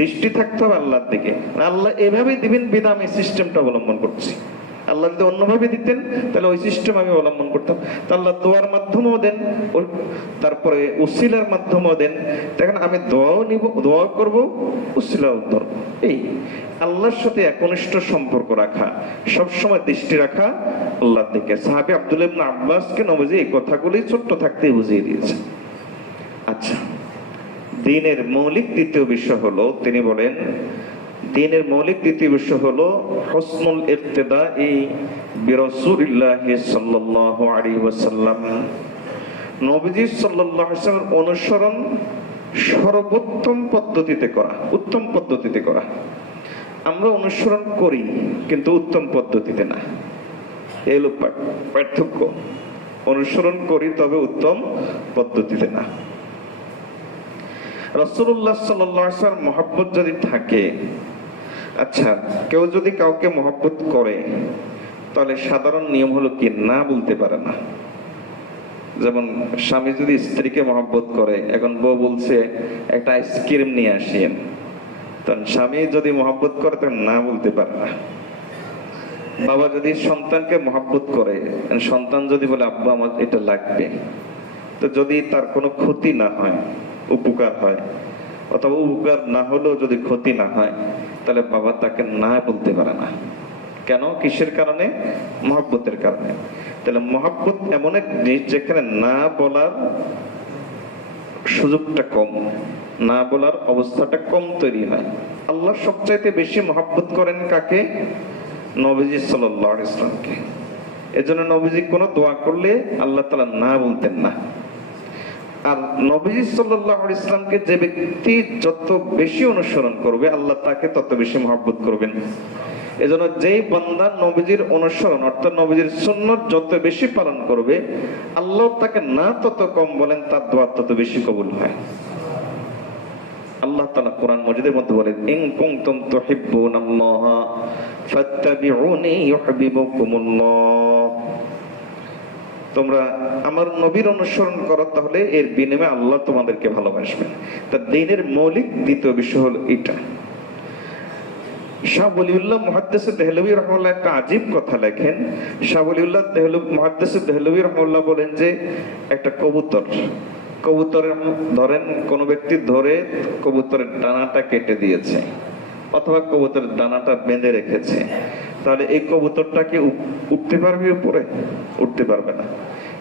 দৃষ্টি থাকতে হবে আল্লাহর দিকে। আল্লাহ এভাবেই দিবেন বিধান, আমি সিস্টেমটা অবলম্বন করছি। আল্লাহ যদি অন্যভাবে দিতেন তাহলে ওই সিস্টেম আমি অবলম্বন করতাম। তা আল্লাহ দোয়ার মাধ্যমেও দেন, তারপরে উসিলার মাধ্যমেও দেন। দেখেন আমি দোয়াও নিব, দোয়াও করবো, উসিলাও ধরবো। এই আল্লাহর সাথে একনিষ্ঠ সম্পর্ক রাখা, সবসময় দৃষ্টি রাখা আল্লাহর দিকে। সাহাবী আব্দুল্লাহ ইবনে আব্বাসকে নবীজি এই কথাগুলি ছোট্ট থাকতেই বুঝিয়ে দিয়েছে। আচ্ছা, দ্বীনের মৌলিক দ্বিতীয় বিষয় হলো, তিনি বলেন দ্বীনের মৌলিক দ্বিতীয় বিষয় হলো হুসনুল ইক্তিদাই বিরাসূলিল্লাহি সাল্লাল্লাহু আলাইহি ওয়াসাল্লাম। নবীজি সাল্লাল্লাহু আলাইহি ওয়াসাল্লামের অনুসরণ সর্বোত্তম পদ্ধতিতে করা, উত্তম পদ্ধতিতে করা। আমরা অনুসরণ করি কিন্তু উত্তম পদ্ধতিতে না, এই হলো পার্থক্য। অনুসরণ করি তবে উত্তম পদ্ধতিতে না। রাসূলুল্লাহ সাল্লাল্লাহু আলাইহি ওয়াসাল্লাম মহব্বত যদি থাকে, আচ্ছা কেউ যদি কাউকে মহব্বত করে তাহলে সাধারণ নিয়ম হলো কি, না বলতে পারে না। যেমন স্বামী যদি স্ত্রীকে মহব্বত করে, এখন বউ বলছে একটা আইসক্রিম নিয়ে আসেন, তখন স্বামী যদি মহব্বত করে তখন না বলতে পারে না। বাবা যদি সন্তানকে মহব্বত করে, সন্তান যদি বলে আব্বা আমার এটা লাগবে, তো যদি তার কোনো ক্ষতি না হয়, উপকার হয়, অথবা উপকার না হলেও যদি ক্ষতি না হয়, তাহলে বাবা তাকে না বলতে পারে না। কেন? কিসের কারণে? মহব্বতের কারণে। তাহলে মহব্বত এমন এক জিনিস যেখানে না বলার সুযোগটা কম, না বলার অবস্থাটা কম তৈরি হয়। আল্লাহ সবচাইতে বেশি মহব্বত করেন কাকে? নবীজি সাল্লাল্লাহু আলাইহি ওয়াসাল্লামকে। এজন্য নবীজি কোনো দোয়া করলে আল্লাহ তাআলা না বলতেন না। আর নবীজি সাল্লাল্লাহু আলাইহি ওয়াসাল্লামকে যে ব্যক্তি যত বেশি অনুসরণ করবে, আল্লাহ তাকে তত বেশি মহব্বত করবেন। এজন্য যেই বান্দা নবীজির অনুসরণ অর্থাৎ নবীজির সুন্নাত যত বেশি পালন করবে, আল্লাহ তাকে না তত কম বলেন, তার দোয়া তত বেশি কবুল হয়। আল্লাহ তাআলা কোরআন মাজিদের মধ্যে বলেন, ইন কুনতুম তুহিব্বুনাল্লাহা ফাত্তাবিউনি ইউহিব্বুকুমুল্লাহ। তোমরা আমার নবীর অনুসরণ করো, তাহলে এর বিনিময়ে আল্লাহ তোমাদেরকে ভালোবাসবেন। তা দ্বীনের মৌলিক দ্বিতীয় বিষয় হলো এটা। শাহ ওলিউল্লাহ মুহাদ্দিস দেহলভী রাহিমাহুল্লাহ একটা আজীব কথা লেখেন। শাহ ওলিউল্লাহ মুহাদ্দিস দেহলভী রাহিমাহুল্লাহ বলেন যে একটা কবুতরের ধরেন কোন ব্যক্তি ধরে কবুতরের ডানাটা কেটে দিয়েছে, অথবা কবুতরের ডানাটা বেঁধে রেখেছে, তাহলে এই কবুতরটা কি উঠতে পারবে উপরে? উঠতে পারবে না।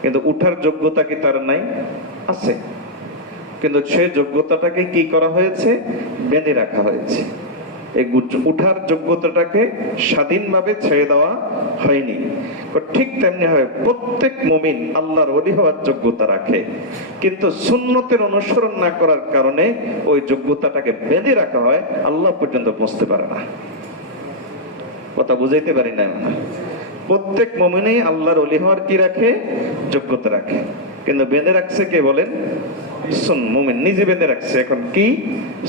কিন্তু উঠার যোগ্যতা কি তার নাই? আছে। কিন্তু সেই যোগ্যতাটাকে কি করা হয়েছে? বেঁধে রাখা হয়েছে। এই উঠার যোগ্যতাটাকে স্বাধীনভাবে ছেড়ে দেওয়া হয়নি। ঠিক তেমনি হয় প্রত্যেক মুমিন আল্লাহর ওলি হওয়ার যোগ্যতা রাখে, কিন্তু সুন্নতের অনুসরণ না করার কারণে ওই যোগ্যতাটাকে বেঁধে রাখা হয়, আল্লাহ পর্যন্ত পৌঁছতে পারে না। কথা বুঝাইতে পারি না? প্রত্যেক মুমিনই আল্লাহর ওলি হওয়ার কি রাখে? যোগ্যতা রাখে, কিন্তু বেঁধে রাখছে কে বলেন? মুমিন নিজে বেঁধে রাখছে। এখন কি?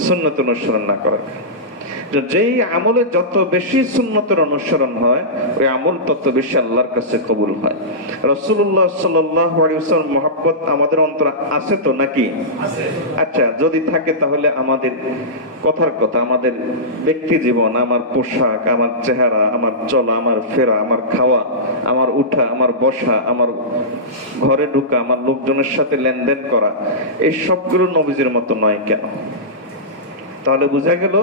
সুন্নত অনুসরণ না করা। যেই আমলে যত বেশি সুন্নতের অনুসরণ হয়, ওই আমল তত বেশি আল্লাহর কাছে কবুল হয়। রাসূলুল্লাহ সাল্লাল্লাহু আলাইহি ওয়াসাল্লাম মহব্বত আমাদের অন্তরে আছে তো নাকি? আচ্ছা, যদি থাকে তাহলে আমাদের কথার কথা, আমাদের ব্যক্তি জীবন, আমার পোশাক, আমার চেহারা, আমার চলা, আমার ফেরা, আমার খাওয়া, আমার উঠা, আমার বসা, আমার ঘরে ঢোকা, আমার লোকজনের সাথে লেনদেন করা, এই সবগুলো নবীজির মতো নয় কেন? তাহলে বোঝা গেল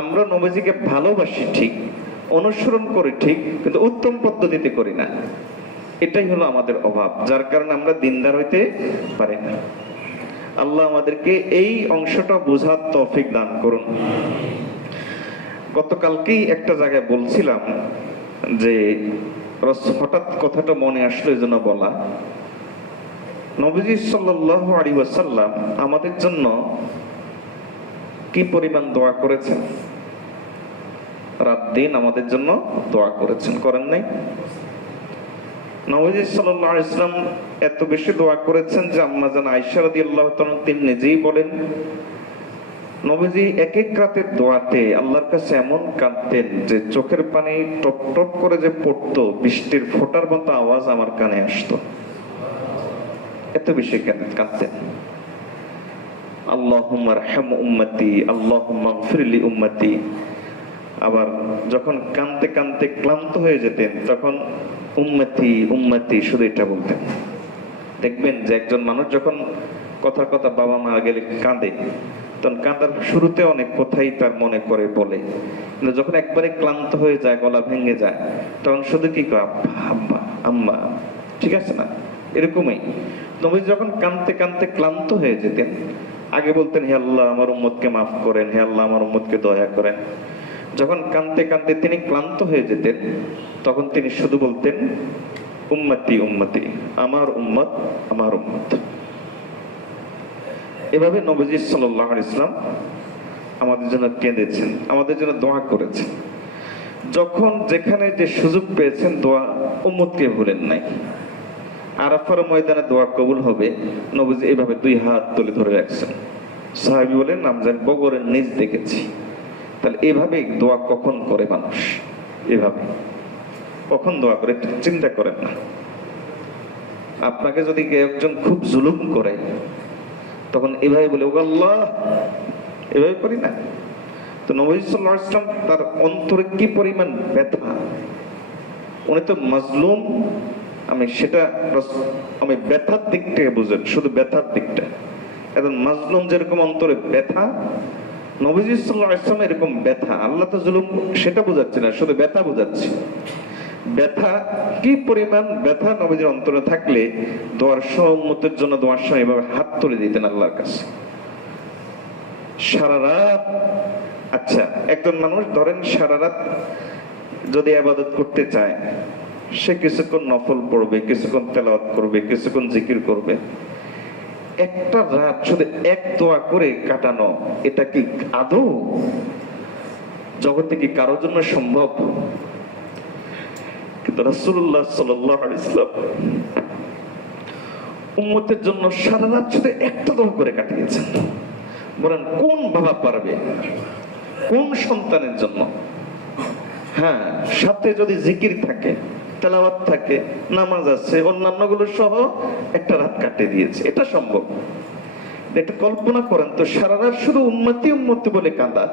আমরা নবীজিকে ভালোবাসি ঠিক, অনুসরণ করি ঠিক, কিন্তু উত্তম পদ্ধতিতে করি না। এটাই হলো আমাদের অভাব, যার কারণে আমরা দিনদার হইতে পারি না। আল্লাহ আমাদেরকে এই অংশটা বোঝার তৌফিক দান করুন। গতকালকেই একটা জায়গায় বলছিলাম যে হঠাৎ কথাটা মনে আসলো, এই জন্য বলা। নবীজি সাল্লাল্লাহু আলাইহি ওয়াসাল্লাম আমাদের জন্য কি পরিমাণ দোয়া করেছেন? রাত দিন আমাদের জন্য দোয়া করেছেন, করেন নাই? নবীজি সাল্লাল্লাহু আলাইহি ওয়াসাল্লাম এত বেশি দোয়া করেছেন যে আম্মা জান আয়েশা রাদিয়াল্লাহু তাআলা তিনি নিজেই বলেন, নবীজি এক এক রাতের দোয়াতে আল্লাহর কাছে এমন কাঁদতেন যে চোখের পানি টপ টপ করে যে পড়তো, বৃষ্টির ফোঁটার মতো আওয়াজ আমার কানে আসতো। এত বেশি কাঁদতেন। আল্লাহুম্মা আরহাম উম্মতি, আল্লাহুম্মা গফির লি উম্মতি, আবার যখন কাঁদতে কাঁদতে ক্লান্ত হয়ে যেতেন তখন উম্মতি উম্মতি শুধু এটা বলতেন। দেখবেন যে একজন মানুষ যখন কথার কথা বাবা মারা গেলে কাঁদে, তখন কাঁদার শুরুতে অনেক কথাই তার মনে করে বলে, কিন্তু যখন একবারে ক্লান্ত হয়ে যায়, গলা ভেঙে যায়, তখন শুধু কি কয়, আব্বা আম্মা, ঠিক আছে না? এরকমই নবী যখন কাঁদতে কাঁদতে ক্লান্ত হয়ে যেতেন, আগে বলতেন হে আল্লাহ আমার উম্মতকে মাফ করেন, হে আল্লাহ আমার উম্মতকে দয়া করেন। যখন কাঁদতে কাঁদতে তিনি ক্লান্ত হয়ে যেতেন, তখন তিনি শুধু বলতেন উম্মতি উম্মতি, আমার উম্মত আমার উম্মত। এভাবে নবীজি সাল্লাল্লাহু আলাইহি ওয়াসাল্লাম আমাদের জন্য কেঁদেছেন, আমাদের জন্য দোয়া করেছেন। যখন যেখানে যে সুযোগ পেয়েছেন দোয়া, উম্মতকে ভুলেন নাই। আরাফার ময়দানে দোয়া কবুল হবে, নবীজি এভাবে দুই হাত তুলে ধরে রাখছেন। সাহাবী বলেন আমি যেন বগরের নিচ দেখেছি। তাহলে এভাবে দোয়া কখন করে মানুষ? এভাবে কখন দোয়া করে চিন্তা করেন না। আপনাকে যদি একজন খুব জুলুম করে, তখন এভাবে বলে ও আল্লাহ, এভাবে করি না? তো নবী সাল্লাল্লাহু আলাইহি ওয়াসাল্লাম তার অন্তরে কি পরিমাণ ব্যথা, উনি তো মাজলুম। আমি ব্যথার দিক থেকে বুঝেন, শুধু ব্যথার দিকটা। এখন মাজলুম যেরকম অন্তরে ব্যথা, নবীজি সাল্লাল্লাহু আলাইহি ওয়াসাল্লাম এরকম ব্যথা। আল্লাহ তো জুলুম সেটা বোঝাচ্ছে না, শুধু ব্যথা বোঝাচ্ছে। ব্যথা কি পরিমাণ ব্যথা নবীজির অন্তরে থাকলে দোয়ার উম্মতের জন্য দোয়ার সময় এভাবে হাত তুলে দিতেন আল্লাহর কাছে সারা রাত। আচ্ছা, একজন মানুষ ধরেন সারা রাত যদি ইবাদত করতে চায়, সে কিছুক্ষণ নফল পড়বে, কিছুক্ষণ তেলাওয়াত করবে, কিছুক্ষণ জিকির করবে। একটা রাত শুধু এক দোয়া করে কাটানো, এটা কি আদৌ জগতে কি কারোর জন্য সম্ভব? কিন্তু রাসূলুল্লাহ সাল্লাল্লাহু আলাইহি ওয়াসাল্লাম উম্মতের জন্য সারা রাত শুধু একটা দোয়া করে কাটিয়েছেন। বলেন কোন বাবা পারবে, কোন সন্তানের জন্য? হ্যাঁ, সাথে যদি জিকির থাকে, তেলাওয়াত থাকে, নামাজ আছে, অন্যান্য গুলো সহ একটা রাত কাটিয়ে দিয়েছে, এটা সম্ভব? এটা কল্পনা করেন তো, সারা রাত শুধু উম্মতি উম্মতি বলে কাঁদা,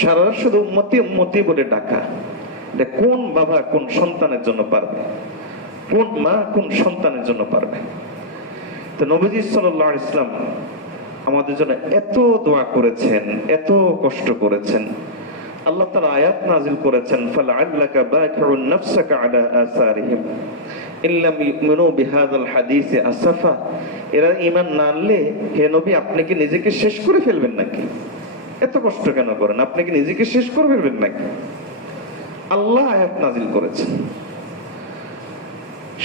সারা রাত শুধু উম্মতি উম্মতি বলে ডাকা। কোন বাবা কোন সন্তানের জন্য পারবে? কোন মা কোন সন্তানের জন্য পারবে? তো নবীজি সাল্লাল্লাহু আলাইহি ওয়াসাল্লাম আমাদের জন্য এত দোয়া করেছেন, এত কষ্ট করেছেন। আল্লাহ তাআলা আয়াত নাযিল করেছেন, ফালআল্লাকা বাকিউন নাফসাকা আলা আসারিহিম ইল্লাম ইউমিনু বিহাযাল হাদিসি আসাফা। এরা ঈমান না আনলে হে নবী আপনি কি নিজেকে শেষ করে ফেলবেন নাকি? এত কষ্ট কেন করেন? আপনি কি নিজেকে শেষ করে ফেলবেন নাকি? আল্লাহ আয়াত নাযিল করেছেন।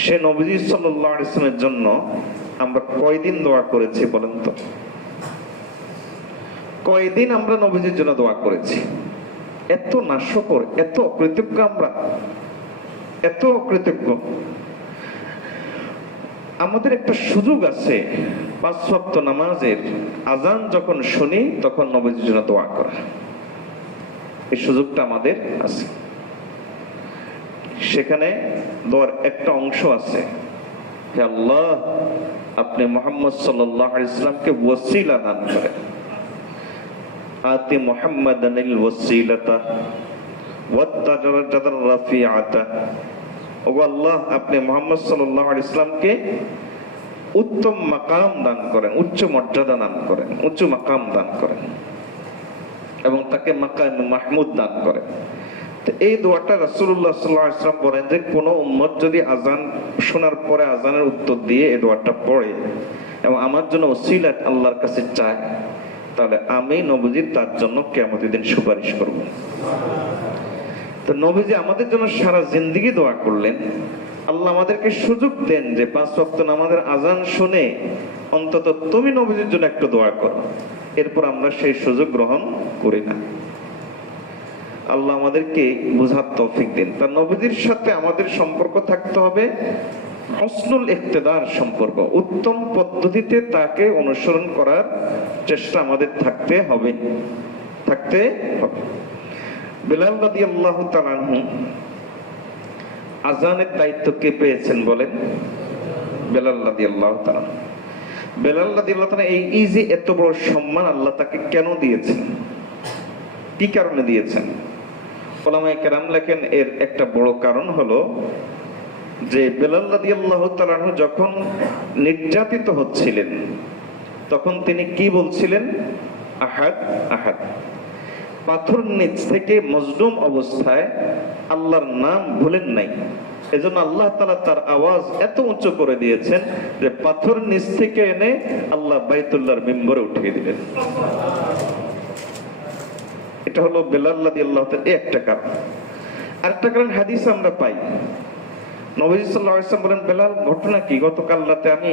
সে নবীজি সাল্লাল্লাহু আলাইহি ওয়াসাল্লামের জন্য আমরা কয়দিন দোয়া করেছি বলেন তো? কয়দিন আমরা নবীজির জন্য দোয়া করেছি? এত নাশকর, এত অকৃতজ্ঞ আমরা, এত অকৃতজ্ঞ। আমাদের একটা সুযোগ আছে, 5 ওয়াক্ত নামাজের আজান যখন শুনি তখন নবীজির জন্য দোয়া করা। এই সুযোগটা আমাদের আছে। সেখানে দোয়ার একটা অংশ আছে, হে আল্লাহ আপনি মুহাম্মদ সাল্লাল্লাহু আলাইহি ওয়াসাল্লামকে ওসিলা দান করেন। আতি মুহাম্মাদানিল ওয়াসিলাতা ওয়াত দারাজাতার রাফিআতা। ওগো আল্লাহ আপনি মুহাম্মদ সাল্লাল্লাহু আলাইহি ওয়াসাল্লামকে উত্তম মাকাম দান করেন, উচ্চ মর্যাদা দান করেন, উচ্চ মাকাম দান করেন, এবং তাকে মাকাম মাহমুদ দান করেন। এই দোয়াটা রাসূলুল্লাহ সাল্লাল্লাহু আলাইহি ওয়াসাল্লাম বলেন যে কোন উম্মত যদি আজান শোনার পরে আজানের উত্তর দিয়ে এই দোয়াটা পড়ে এবং আমার জন্য ওসিলা আল্লাহর কাছে চায়, তাহলে আমি নবীজি তার জন্য কিয়ামতের দিন সুপারিশ করব। তো নবীজি আমাদের জন্য সারা জিন্দেগি দোয়া করলেন। আল্লাহ আমাদেরকে সুযোগ দেন যে 5 ওয়াক্ত নামাজের আজান শুনে অন্তত তুমি নবীজির জন্য একটু দোয়া করো। এরপর আমরা সেই সুযোগ গ্রহণ করি না। আল্লাহ আমাদেরকে বুঝার তৌফিক দিন। তার নবীজির সাথে আমাদের সম্পর্ক থাকতে হবে হসনুল ইক্তেদার সম্পর্ক, উত্তম পদ্ধতিতে তাকে অনুসরণ করার চেষ্টা আমাদের থাকতে হবে। বেলাল রাদিয়াল্লাহু তাআলা আনহু আজানের দায়িত্ব কে পেয়েছেন বলেন? বেলাল রাদিয়াল্লাহু তাআলা। বেলাল রাদিয়াল্লাহু তাআলা এই যে এত বড় সম্মান আল্লাহ তাকে কেন দিয়েছেন, কি কারণে দিয়েছেন? উলামায়ে কেরাম লেখেন এর একটা বড় কারণ হলো যে বেলাল রাদিয়াল্লাহু তাআলা আনহু যখন নির্যাতিত হচ্ছিলেন তখন তিনি কি বলছিলেন? আহাদ আহাদ। পাথর নিচ থেকে মজলুম অবস্থায় আল্লাহর নাম ভুলেন নাই। এজন্য আল্লাহ তাআলা তার আওয়াজ এত উঁচু করে দিয়েছেন যে পাথর নিচ থেকে এনে আল্লাহ বাইতুল্লাহর মিম্বরে উঠিয়ে দিলেন। এটা হলো বেলাল রাদিয়াল্লাহু তাআলা একটা কারণ। আরেকটা কারণ হাদিস আমরা পাই, নবীজি সাল্লাল্লাহু আলাইহি ওয়াসাল্লাম বলেন, বেলাল ঘটনা কি? গতকাল রাতে আমি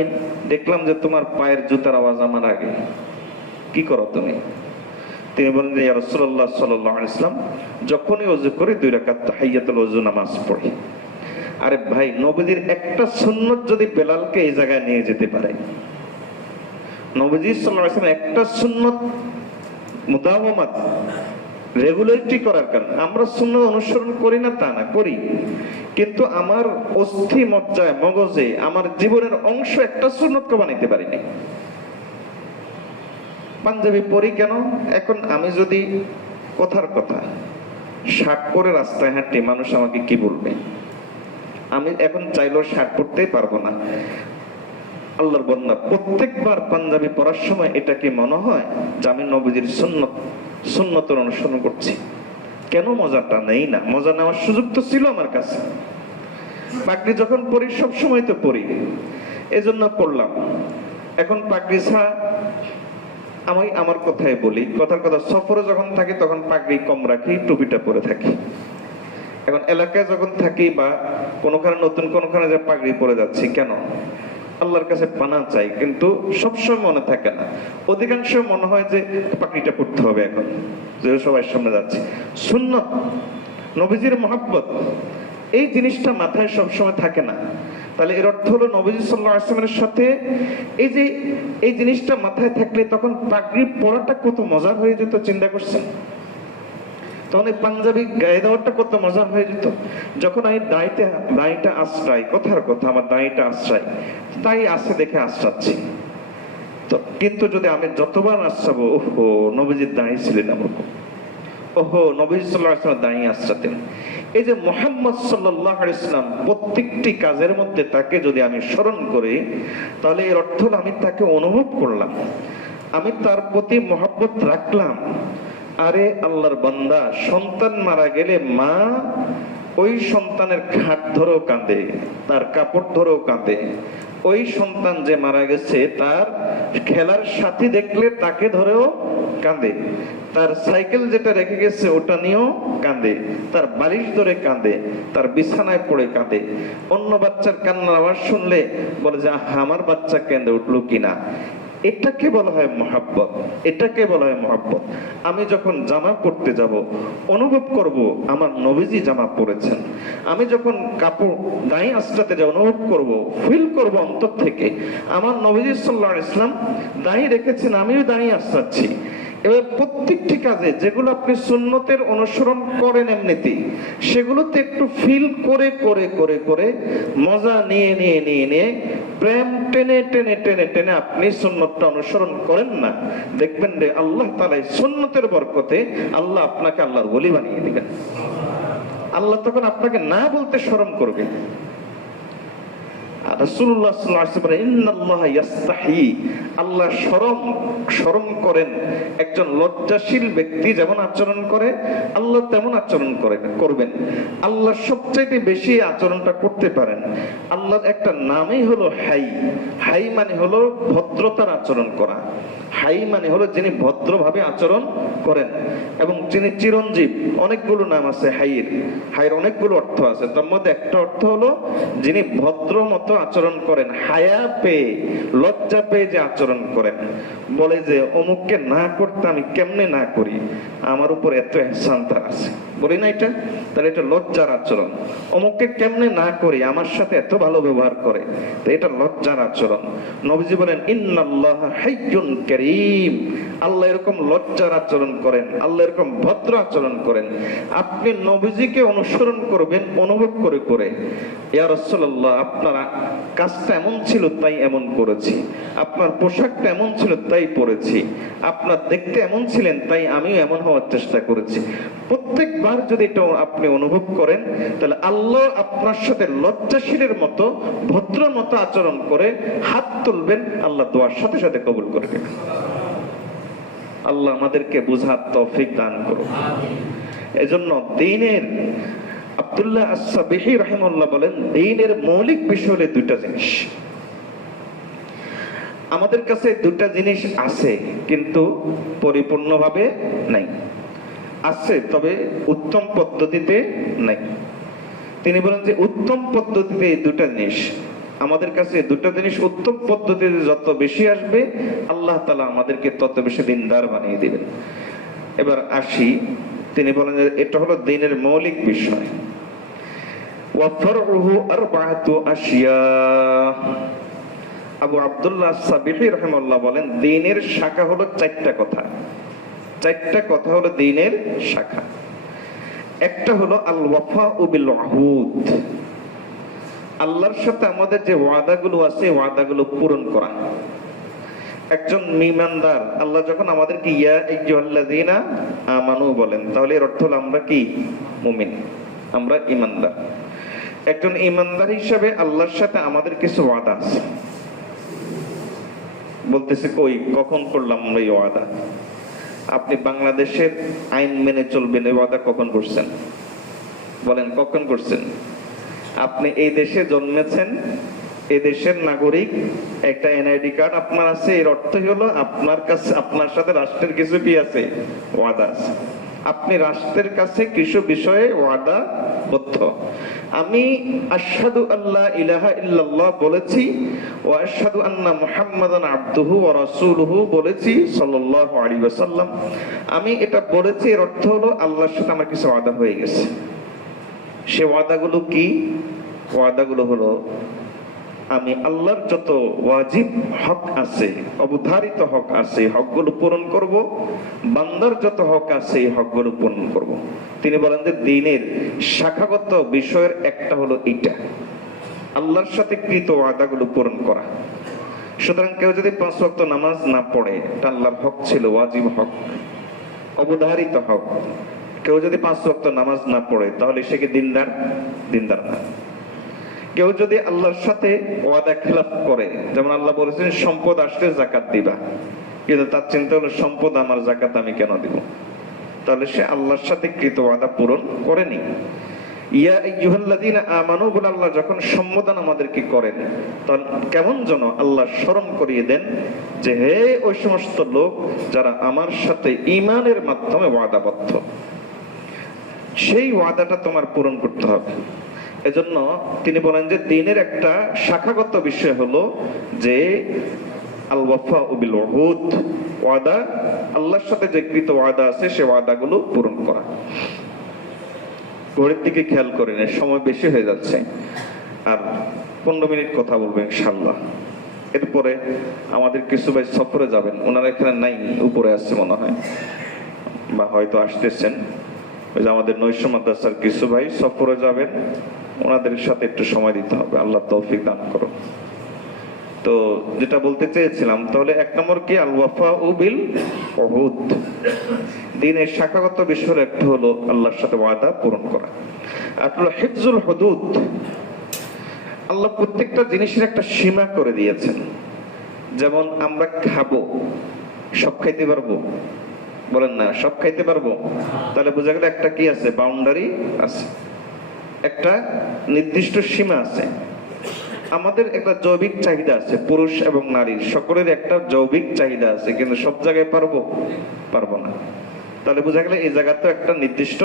দেখলাম যে তোমার পায়ের জুতার আওয়াজ আমার আগে, কি করো তুমি? তিনি বলেন যে ইয়া রাসূলুল্লাহ সাল্লাল্লাহু আলাইহি ওয়াসাল্লাম, যখনই ওযু করি 2 রাকাত তাহিয়াতুল ওযু নামাজ পড়ি। আরে ভাই, নবীজির একটা সুন্নাত যদি বেলালকে এই জায়গায় নিয়ে যেতে পারে, নবীজি সাল্লাল্লাহু আলাইহি ওয়াসাল্লাম একটা সুন্নাত মুদাওয়ামাত রেগুলারিটি করার কারণে, আমরা সুন্নাত অনুসরণ করি না তা না, করি, কিন্তু আমার অস্থি মজ্জায় মগজে আমার জীবনের অংশ একটা সুন্নতকে বানাইতে পারিনি। পাঞ্জাবি পরি কেন? এখন আমি যদি কথার কথা শার্ট পরে রাস্তায় হাঁটি, মানুষ আমাকে কি বলবে? আমি এখন চাইলেও শার্ট পরতেই পারবো না। আল্লাহর বান্দা প্রত্যেকবার পাঞ্জাবি পরার সময় এটা কি মনে হয় যে আমি নবীজির সুন্নতের অনুসরণ করছি? কেন মজাটা নেই না? মজা নেওয়ার সুযোগ তো ছিল আমার কাছে। পাগড়ি যখন পরি, সব সময় তো পরি, এজন্য পড়লাম। এখন পাগড়ি ছাড়া আমি আমার কথাই বলি, কথার কথা, সফরে যখন থাকি তখন পাগড়ি কম রাখি, টুপিটা পরে থাকি। এখন এলাকায় যখন থাকি বা কোনোখানে নতুন কোনোখানে যে পাগড়ি পরে যাচ্ছি, কেন? আল্লাহর কাছে পানা চাই, কিন্তু সবসময় মনে থাকে না। অধিকাংশ মনে হয় যে পাগড়িটা পড়তে হবে এখন, যে সবাই সামনে যাচ্ছে। সুন্নাত, নবীজির মহব্বত, এই জিনিসটা মাথায় সবসময় থাকে না। তাহলে এর অর্থ হলো নবীজি সাল্লাল্লাহু আলাইহি ওয়াসাল্লামের সাথে এই জিনিসটা মাথায় থাকলে তখন পাগড়ি পরাটা কত মজার হয়ে যেত, চিন্তা করছেন? তখন এই পাঞ্জাবি গায়ে দেওয়াটা কত মজার হয়ে যেত। যখন আমি দাঁড়িটা আশ্রয়, কথার কথা আমার দাঁড়িটা আশ্রয়, তাই আছে দেখে আশ্রাচ্ছি। তো কিন্তু যদি আমি যতবার আশ্রাবো, ওহো নবীজির দাঁড়িয়ে ছিলেন আমার, ওহো নবীজি সাল্লাল্লাহু আলাইহি ওয়াসাল্লাম দাঁড়িয়ে আশ্রাতেন। এই যে মুহাম্মদ সাল্লাল্লাহু আলাইহি ওয়াসাল্লাম প্রত্যেকটি কাজের মধ্যে তাকে যদি আমি স্মরণ করি, তাহলে এর অর্থ হলো আমি তাকে অনুভব করলাম, আমি তার প্রতি মহব্বত রাখলাম। আরে আল্লাহর বান্দা, সন্তান মারা গেলে মা ওই সন্তানের খাট ধরেও কাঁদে, তার কাপড় ধরেও কাঁদে। ওই সন্তান যে মারা গেছে তার খেলার সাথী দেখলে তাকে ধরেও কাঁদে, তার সাইকেল যেটা রেখে গেছে ওটা নিয়েও কাঁদে, তার বালিশ ধরে কাঁদে, তার বিছানায় পড়ে কাঁদে। অন্য বাচ্চার কান্নার আওয়াজ শুনলে বলে যে আমার বাচ্চা কেঁদে উঠলো কিনা। এটাকে বলা হয় মহব্বত, এটাকে বলা হয় মহব্বত। আমি যখন জামা পরতে যাব, অনুভব করব আমার নবীজি জামা পরেছেন। আমি যখন কাপড় দাঁড়িয়ে আশ্রাতে যাব, অনুভব করব, ফিল করব অন্তর থেকে আমার নবীজি সাল্লাল্লাহু আলাইহি ওয়াসাল্লাম দাঁড়িয়ে রেখেছেন, আমিও দাঁড়িয়ে আশ্রাচ্ছি। এবার প্রত্যেকটি কাজে যেগুলো আপনি সুন্নতের অনুসরণ করেন এমনিতেই, সেগুলোতে একটু ফিল করে করে করে করে মজা নিয়ে নিয়ে নিয়ে নিয়ে প্রেম টেনে টেনে টেনে টেনে আপনি সুন্নতটা অনুসরণ করেন না, দেখবেন যে আল্লাহ তাআলা সুন্নতের বরকতে আল্লাহ আপনাকে আল্লাহর ওলি বানিয়ে দিবেন। আল্লাহ তখন আপনাকে না বলতে শরম করবে। রাসূলুল্লাহ সাল্লাল্লাহু আলাইহি ওয়াসাল্লাম ইন্নাল্লাহা ইস্তাহি, আল্লাহ শরম করেন। একজন লজ্জাশীল ব্যক্তি যেমন আচরণ করে আল্লাহ তেমন আচরণ করবেন। আল্লাহ সবচেয়ে বেশি আচরণটা করতে পারেন। আল্লাহর একটা নামই হলো হাই। হাই মানে হলো ভদ্রতার আচরণ করা। হাই মানে হলো যিনি ভদ্রভাবে আচরণ করেন এবং যিনি চিরঞ্জীব। অনেকগুলো নাম আছে হাইয়ের, হাইয়ের অনেকগুলো অর্থ আছে। তার মধ্যে একটা অর্থ হলো যিনি ভদ্র মতো আচরণ করেন, হায়া পেয়ে লজ্জা পেয়ে যে আচরণ করেন। বলে যে অমুককে না করতে আমি কেমনে না করি, আমার উপর এত ইহসান তার আছে, বলি না এটা? তাহলে এটা লজ্জার আচরণ। অমুককে কেমনে না করি, আমার সাথে এত ভালো ব্যবহার করে, তো এটা লজ্জার আচরণ। নবীজি বলেন ইন্নাল্লাহা হাইয়্যুন কারীম, আল্লাহ এরকম লজ্জার আচরণ করেন, আল্লাহ এরকম ভদ্র আচরণ করেন। আপনি নবীজিকে অনুসরণ করবেন অনুভব করে করে, ইয়া রাসূলুল্লাহ আপনার কাজটা এমন ছিল তাই এমন করেছি, আপনার পোশাকটা এমন ছিল তাই পরেছি, আপনার দেখতে এমন ছিলেন তাই আমিও এমন হওয়ার চেষ্টা করেছি। প্রত্যেকবার যদি এটা আপনি অনুভব করেন, তাহলে আল্লাহ আপনার সাথে লজ্জাশীলের মতো ভদ্র মতো আচরণ করে হাত তুলবেন, আল্লাহ দোয়ার সাথে সাথে কবুল করবেন। আল্লাহ আমাদেরকে বুঝার তৌফিক দান করুন। এজন্য দ্বীনের আব্দুল্লাহ আস-সাবিহি রাহিমাহুল্লাহ বলেন, দ্বীনের মৌলিক বিষয় হলো দুইটা জিনিস। আমাদের কাছে দুটা জিনিস আছে কিন্তু পরিপূর্ণভাবে নাই, আছে তবে উত্তম পদ্ধতিতে নাই। তিনি বলেন যে উত্তম পদ্ধতিতে এই দুটা জিনিস আমাদের কাছে, দুটা জিনিস উত্তম পদ্ধতিতে যত বেশি আসবে আল্লাহ তাআলা আমাদেরকে তত বেশি দিনদার বানিয়ে দিবেন। এবার আসি, তিনি বলেন যে এটা হলো দ্বীনের মৌলিক বিষয়। ওয়া ফারউহু আরবাআতু আশিয়া। আবু আব্দুল্লাহ আস-সাবিহি রাহিমাহুল্লাহ বলেন, দ্বীনের শাখা হলো চারটা কথা। চারটা কথা হলো দ্বীনের শাখা। একটা হলো আল ওয়াফাউ বিল উহুদ, আল্লাহর সাথে আমাদের যে ওয়াদাগুলো আছে ওয়াদাগুলো পূরণ করা। একজন ঈমানদার, আল্লাহ যখন আমাদেরকে ইয়া আইয়ুহাল্লাযীনা আমানু বলেন, তাহলে এর অর্থ হলো আমরা কি? মুমিন, আমরা ঈমানদার। একজন ঈমানদার হিসেবে আল্লাহর সাথে আমাদের কিছু ওয়াদা আছে। বলতেছে কই, কখন করলাম আমরা এই ওয়াদা? আপনি বাংলাদেশের আইন মেনে চলবেন, এই ওয়াদা কখন করছেন? বলেন কখন করছেন? আপনি এই দেশে জন্মেছেন, এই দেশের নাগরিক, একটা এনআইডি কার্ড আপনার আছে, এর অর্থ হলো আপনার কাছে, আপনার সাথে রাষ্ট্রের কিছু কি আছে? ওয়াদা আছে। আপনি রাষ্ট্রের কাছে কিছু বিষয়ে ওয়াদাবদ্ধ। আমি আশহাদু আল্লা ইলাহা ইল্লাল্লাহ বলেছি, ওয়া আশহাদু আন্না মুহাম্মাদান আবদুহু ওয়া রাসূলুহু বলেছি সাল্লাল্লাহু আলাইহি ওয়াসাল্লাম। আমি এটা বলেছি, এর অর্থ হলো আল্লাহর সাথে আমার কিছু ওয়াদা হয়ে গেছে। সে ওয়াদাগুলো কি? ওয়াদাগুলো হলো আমি আল্লাহর যত ওয়াজিব হক আছে, অবধারিত হক আছে, হকগুলো পূরণ করব। বান্দার যত হক আছে এই হকগুলো পূরণ করব। তিনি বলেন যে দ্বীনের শাখাগত বিষয়ের একটা হলো এইটা, আল্লাহর সাথে কৃত ওয়াদাগুলো পূরণ করা। সুতরাং কেউ যদি 5 ওয়াক্ত নামাজ না পড়ে, এটা আল্লাহর হক ছিল, ওয়াজিব হক, অবধারিত হক। কেউ যদি 5 ওয়াক্ত নামাজ না পড়ে, তাহলে সে কি দিনদার? দিনদার না। কেউ যদি আল্লাহর সাথে ওয়াদা খেলাফ করে, যেমন আল্লাহ বলেছেন সম্পদ আসলে যাকাত দিবা, কিন্তু তার চিন্তা হলো সম্পদ আমার, যাকাত আমি কেন দিব? তাহলে সে আল্লাহর সাথে কৃত ওয়াদা পূরণ করেনি। ইয়া আইয়ুহাল্লাযীনা আমানু বলে আল্লাহ যখন সম্বোধন আমাদেরকে করেন, তখন কেমন যেন আল্লাহ স্মরণ করিয়ে দেন যে হে ওই সমস্ত লোক যারা আমার সাথে ঈমানের মাধ্যমে ওয়াদাবদ্ধ, সেই ওয়াদাটা তোমার পূরণ করতে হবে। এজন্য তিনি বলেন যে দ্বীনের একটা শাখাগত বিষয় হলো যে আল ওয়াফাউ বিল উহুদ, ওয়াদা, আল্লাহর সাথে যে কৃত ওয়াদা আছে সে ওয়াদাগুলো পূরণ করা। ঘড়ির দিকে খেয়াল করেন, সময় বেশি হয়ে যাচ্ছে, আর 15 মিনিট কথা বলবো ইনশাআল্লাহ। এরপরে আমাদের কিছু ভাই সফরে যাবেন, ওনারা এখানে নাই, উপরে আসছে মনে হয়, বা হয়তো আসতেছেন। ওই যে আমাদের নৈশ মাদ্রাসার কিছু ভাই সফরে যাবেন, ওনাদের সাথে একটু সময় দিতে হবে। আল্লাহ তৌফিক দান করো। তো যেটা বলতে চেয়েছিলাম, তাহলে 1 নম্বর কি? আল ওয়াফাউ বিল উহুদ, দ্বীনের শাখাগত বিষয়ের একটা হলো আল্লাহর সাথে ওয়াদা পূরণ করা। আর হলো হিফজুল হুদুদ, আল্লাহ প্রত্যেকটা জিনিসের একটা সীমা করে দিয়েছেন। যেমন আমরা খাবো, সব খাইতে পারবো? বলেন না, সব খাইতে পারবো? তাহলে বোঝা গেল একটা কি আছে? বাউন্ডারি আছে, একটা নির্দিষ্ট সীমা আছে। আমাদের একটা জৈবিক চাহিদা আছে, পুরুষ এবং নারীর সকলের একটা জৈবিক চাহিদা আছে, কিন্তু সব জায়গায় পারবো? পারবো না। তাহলে বোঝা গেল এই জায়গাতে একটা নির্দিষ্ট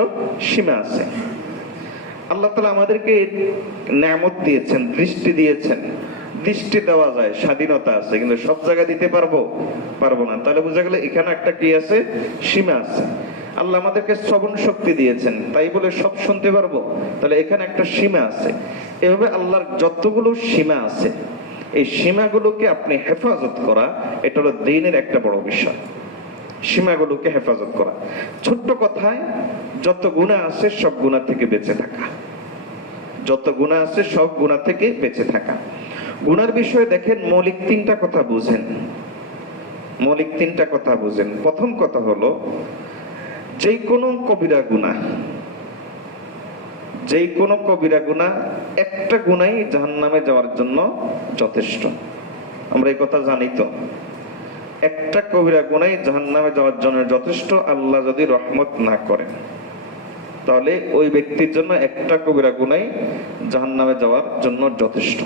সীমা আছে। আল্লাহ তাআলা আমাদেরকে নিয়ামত দিয়েছেন, দৃষ্টি দিয়েছেন, দৃষ্টি দেওয়া যায়, স্বাধীনতা আছে, কিন্তু সব জায়গায় দিতে পারবো? পারবো না। তাহলে বোঝা গেল এখানে একটা কি আছে? সীমা আছে। আল্লাহ আমাদেরকে শ্রবণ শক্তি দিয়েছেন, তাই বলে সব শুনতে পারবো? তাহলে এখানে একটা সীমা আছে। এভাবে আল্লাহর যতগুলো সীমা আছে, এই সীমাগুলোকে আপনি হেফাজত করা, এটা হলো দ্বীনের একটা বড় বিষয়। সীমাগুলোকে হেফাজত করা। ছোট্ট কথায়, যত গুনাহ আছে সব গুনাহ থেকে বেঁচে থাকা, যত গুনাহ আছে সব গুনাহ থেকে বেঁচে থাকা। গুনার বিষয়ে দেখেন, মৌলিক তিনটা কথা বুঝেন, মৌলিক তিনটা কথা বুঝেন। প্রথম কথা হলো, যে কোনো কবিরা গুনাহ, যে কোনো কবিরা গুনাহ একটা গুনাই জাহান্নামে যাওয়ার জন্য যথেষ্ট। আমরা এই কথা জানি তো, একটা কবিরা গুনাই জাহান্নামে যাওয়ার জন্য যথেষ্ট। আল্লাহ যদি রহমত না করেন, তাহলে ওই ব্যক্তির জন্য একটা কবিরা গুনাই জাহান্নামে যাওয়ার জন্য যথেষ্ট।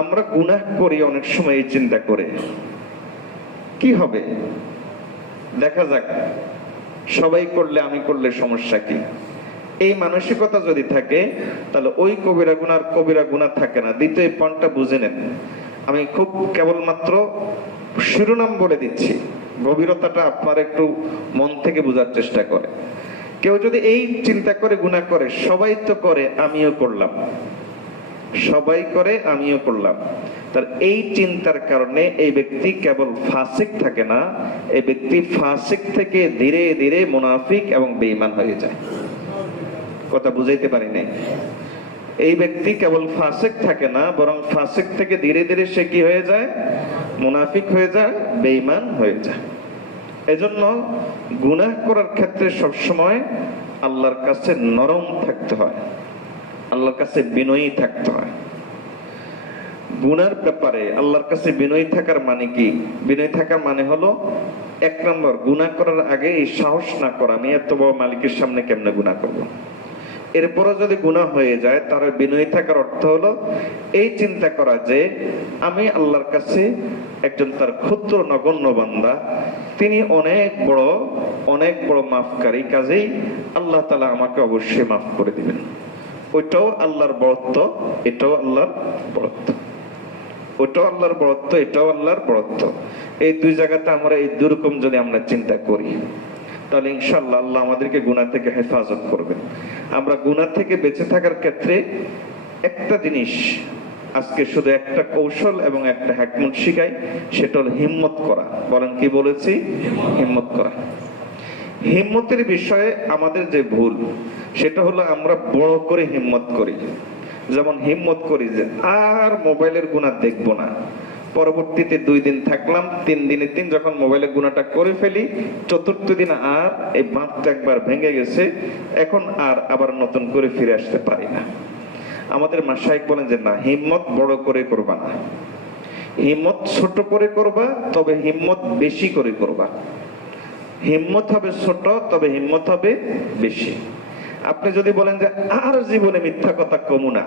আমরা গুনাহ করি অনেক সময় এই চিন্তা করে, কি হবে, দেখা যাক, সবাই করলে আমি করলে সমস্যা কি, এই মানসিকতা যদি থাকে, তাহলে ওই কবিরা গুনাহ থাকে না। দ্বিতীয় পয়েন্টটা বুঝে নেন, আমি খুব কেবলমাত্র শিরোনাম বলে দিচ্ছি, গভীরতাটা আপনার একটু মন থেকে বোঝার চেষ্টা করে। কেউ যদি এই চিন্তা করে গুনাহ করে, সবাই তো করে আমিও করলাম, সবাই করে আমিও করলাম, তার এই চিন্তার কারণে এই ব্যক্তি কেবল ফাসিক থাকে না, এই ব্যক্তি ফাসিক থেকে ধীরে ধীরে মুনাফিক এবং বেঈমান হয়ে যায়। কথা বুঝাইতে পারি নাই? এই ব্যক্তি কেবল ফাসিক থাকে না, বরং ফাসিক থেকে ধীরে ধীরে সে কি হয়ে যায়? মুনাফিক হয়ে যায়, বেঈমান হয়ে যায়। এজন্য গুনাহ করার ক্ষেত্রে সবসময় আল্লাহর কাছে নরম থাকতে হয়, আল্লাহর কাছে বিনয়ী থাকতে হয়। গুনার ব্যাপারে আল্লাহর কাছে বিনয়ী থাকার মানে কি? বিনয়ী থাকার মানে হলো, এক নম্বর, গুনাহ করার আগে এই সাহস না করা, আমি এত বড় মালিকের সামনে কেমনে গুনাহ করব। এরপরও যদি গুনাহ হয়ে যায়, তার বিনয়ী থাকার অর্থ হলো এই চিন্তা করা যে আমি আল্লাহর কাছে একজন তার ক্ষুদ্র নগণ্য বান্দা, তিনি অনেক বড় মাফকারী, কাজেই আল্লাহ তাআলা আমাকে অবশ্যই মাফ করে দিবেন। ওইটাও আল্লাহর বড়ত্ব, এটাও আল্লাহর বড়ত্ব, ওটাও আল্লাহর বড়ত্ব, এটাও আল্লাহর বড়ত্ব। এই দুই জায়গাতে আমরা এই দুরকম যদি আমরা চিন্তা করি, তাহলে ইনশাআল্লাহ আল্লাহ আমাদেরকে গুনাহ থেকে হেফাজত করবেন। আমরা গুনাহ থেকে বেঁচে থাকার ক্ষেত্রে একটা জিনিস, আজকে শুধু একটা কৌশল এবং একটা হিকমত শিখাই, সেটা হলো হিম্মত করা। বলেন, কি বলেছি? হিম্মত করা। হিম্মতের বিষয়ে আমাদের যে ভুল, সেটা হলো আমরা বড় করে হিম্মত করি। যেমন হিম্মত করি যে আর মোবাইলের গুনাহ দেখবো না, পরবর্তীতে 2 দিন থাকলাম, 3 দিনে 3 যখন মোবাইলের গুনাহটা করে ফেলি, চতুর্থ দিন আর এই বাঁধটা একবার ভেঙে গেছে, এখন আর আবার নতুন করে ফিরে আসতে পারি না। আমাদের মাশায়েখ বলেন যে না, হিম্মত বড় করে করবা না, হিম্মত ছোট করে করবা, তবে হিম্মত বেশি করে করবা। হিম্মত হবে ছোট, তবে হিম্মত হবে বেশি। আপনি যদি বলেন যে আর জীবনে মিথ্যা কথা কমু না,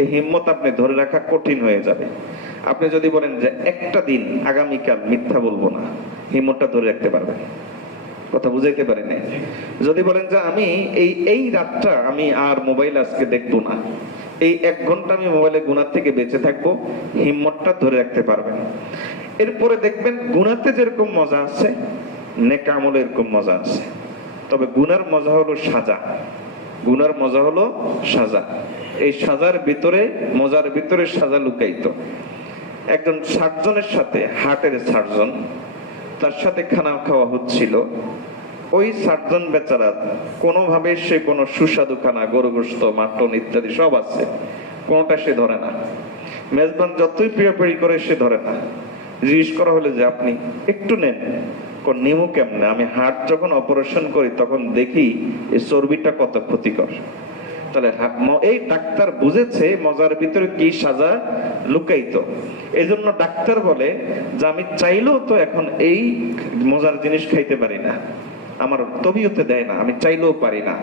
এই হিম্মত আপনি ধরে রাখা কঠিন হয়ে যাবে। আপনি যদি বলেন যে একটা দিন আগামীকাল মিথ্যা বলবো না, হিম্মতটা ধরে রাখতে পারবেন। কথা বুঝাইতে পারি না? যদি বলেন যে আমি এই রাতটা আমি আর মোবাইল আজকে দেখবো না, এই 1 ঘন্টা আমি মোবাইলের গুনাহ থেকে বেঁচে থাকবো, হিম্মতটা ধরে রাখতে পারবেন। এরপরে দেখবেন গুনাহতে যেরকম মজা আছে, নেক আমলে এরকম মজা আছে। তবে গুনার মজা হলো সাজা, গুনার মজা হলো সাজা। এই সাজার ভিতরে, মজার ভিতরে সাজা লুকায়িত। একজন সার্জনের সাথে, হার্টের সার্জন, তার সাথে খানা খাওয়া হচ্ছিল। ওই সার্জন বেচারা কোনোভাবে সে কোনো সুস্বাদু খানা, গরু গোশত, মাটন ইত্যাদি সব আছে, কোনোটা সে ধরে না। মেজবান যতই পিড়াপিড়ি করে সে ধরে না। জিজ্ঞেস করা হলে যে আপনি একটু নেন, নেমু কেমনে? আমি হার্ট যখন অপারেশন করি তখন দেখি এই চর্বিটা কত ক্ষতিকর। তাহলে এই ডাক্তার বুঝেছে মজার ভিতরে কি সাজা লুকায়িত। এই জন্য ডাক্তার বলে যে আমি চাইলেও তো এখন এই মজার জিনিস খাইতে পারি না, আমার তবিয়তে দেয় না, আমি চাইলেও পারি না।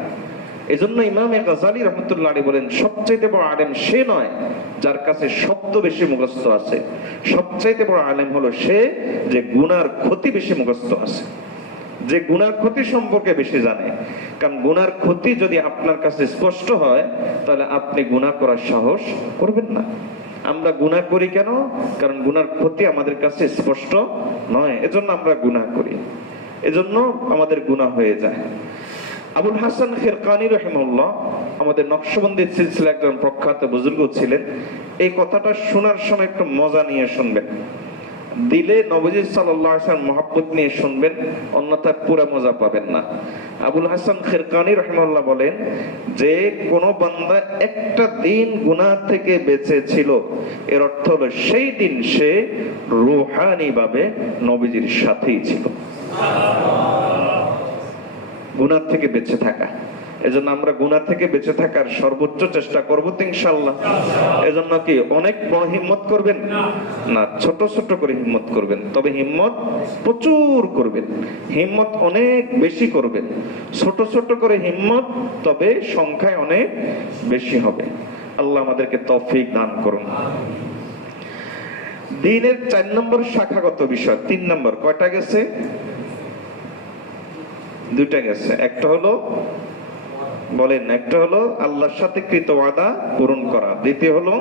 এজন্য ইমাম গাজ্জালী রাহমাতুল্লাহ আলাইহি বলেন, সবচাইতে বড় আলেম সে নয় যার কাছে শব্দ বেশি মুখস্থ আছে, সবচাইতে বড় আলেম হলো সে যে গুনার ক্ষতি বেশি মুখস্থ আছে, যে গুনার ক্ষতি সম্পর্কে বেশি জানে। কারণ গুনার ক্ষতি যদি আপনার কাছে স্পষ্ট হয়, তাহলে আপনি গুনাহ করার সাহস করবেন না। আমরা গুনাহ করি কেন? কারণ গুনার ক্ষতি আমাদের কাছে স্পষ্ট নয়, এজন্য আমরা গুনাহ করি, এজন্য আমাদের গুনাহ হয়ে যায়। আবুল হাসান খিরকানী রাহিমাহুল্লাহ আমাদের নকশবন্দির সিলসিলা একজন প্রখ্যাত বুজুর্গ ছিলেন। এই কথাটা শোনার সময় একটু মজা নিয়ে শুনবেন। দিলে নবীজি সাল্লাল্লাহু আলাইহি ওয়াসাল্লাম মহব্বত নিয়ে শুনবেন, অন্যথায় পুরো মজা পাবেন না। আবুল হাসান খিরকানি রাহিমাহুল্লাহ বলেন যে কোন বান্দা একটা দিন গুনাহ থেকে বেঁচে ছিল, এর অর্থ হলো সেই দিন সে রূহানি ভাবে নবীজির সাথেই ছিল। গুনাহ থেকে বেঁচে থাকা, এজন্য আমরা গুনাহ থেকে বেঁচে থাকার সর্বোচ্চ চেষ্টা করব তো ইনশাআল্লাহ। এজন্য কি অনেক বড় হিম্মত করবেন না, ছোট ছোট করে হিম্মত করবেন, তবে হিম্মত প্রচুর করবেন, হিম্মত অনেক বেশি করবেন। ছোট ছোট করে হিম্মত, তবে সংখ্যায় অনেক বেশি হবে। আল্লাহ আমাদেরকে তৌফিক দান করুন। দ্বীনের 4 নম্বর শাখাগত বিষয়। 3 নম্বর কয়টা গেছে? 2টা গেছে। একটা হলো বলেন, একটা হলো আল্লাহর সাথে কৃত ওয়াদা পূরণ করা, দ্বিতীয় হলো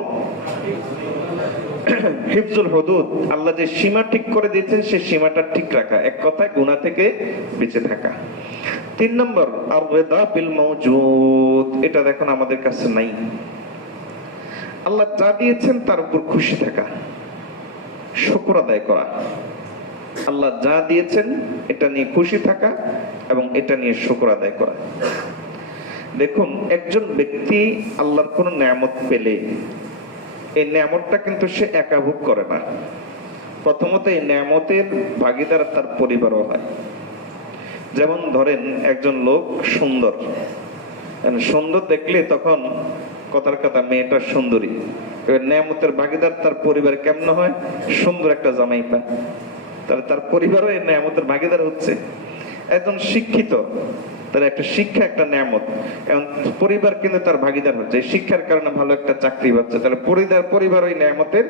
হিফজুল হুদুদ, আল্লাহ যে সীমা ঠিক করে দিয়েছেন সেই সীমাটা ঠিক রাখা, এক কথায় গুনাহ থেকে বেঁচে থাকা। 3 নম্বর আর রিদা বিল মাওজুদ, এটা দেখুন আমাদের কাছে নাই। আল্লাহ যা দিয়েছেন তার উপর খুশি থাকা, শুকর আদায় করা। আল্লাহ যা দিয়েছেন এটা নিয়ে খুশি থাকা এবং এটা নিয়ে শুকর আদায় করা। দেখুন, একজন ব্যক্তি আল্লাহর কোন নেয়ামত পেলে এই নেয়ামতটা কিন্তু সে একা ভোগ করে না। প্রথমত এই নেয়ামতের ভাগীদার তার পরিবারও হয়। যেমন ধরেন একজন লোক সুন্দর, সুন্দর দেখলে তখন কথার কথা মেয়েটা সুন্দরী, নেয়ামতের ভাগীদার তার পরিবার কেমন হয়? সুন্দর একটা জামাই পায়, তাহলে তার পরিবারও এই নেয়ামতের ভাগীদার হচ্ছে। একজন শিক্ষিত, তার একটা শিক্ষা একটা নেয়ামত, এবং পরিবার কিন্তু তার ভাগীদার হচ্ছে। শিক্ষার কারণে ভালো একটা চাকরি পাচ্ছে, তাহলে পরিবার ওই নেয়ামতের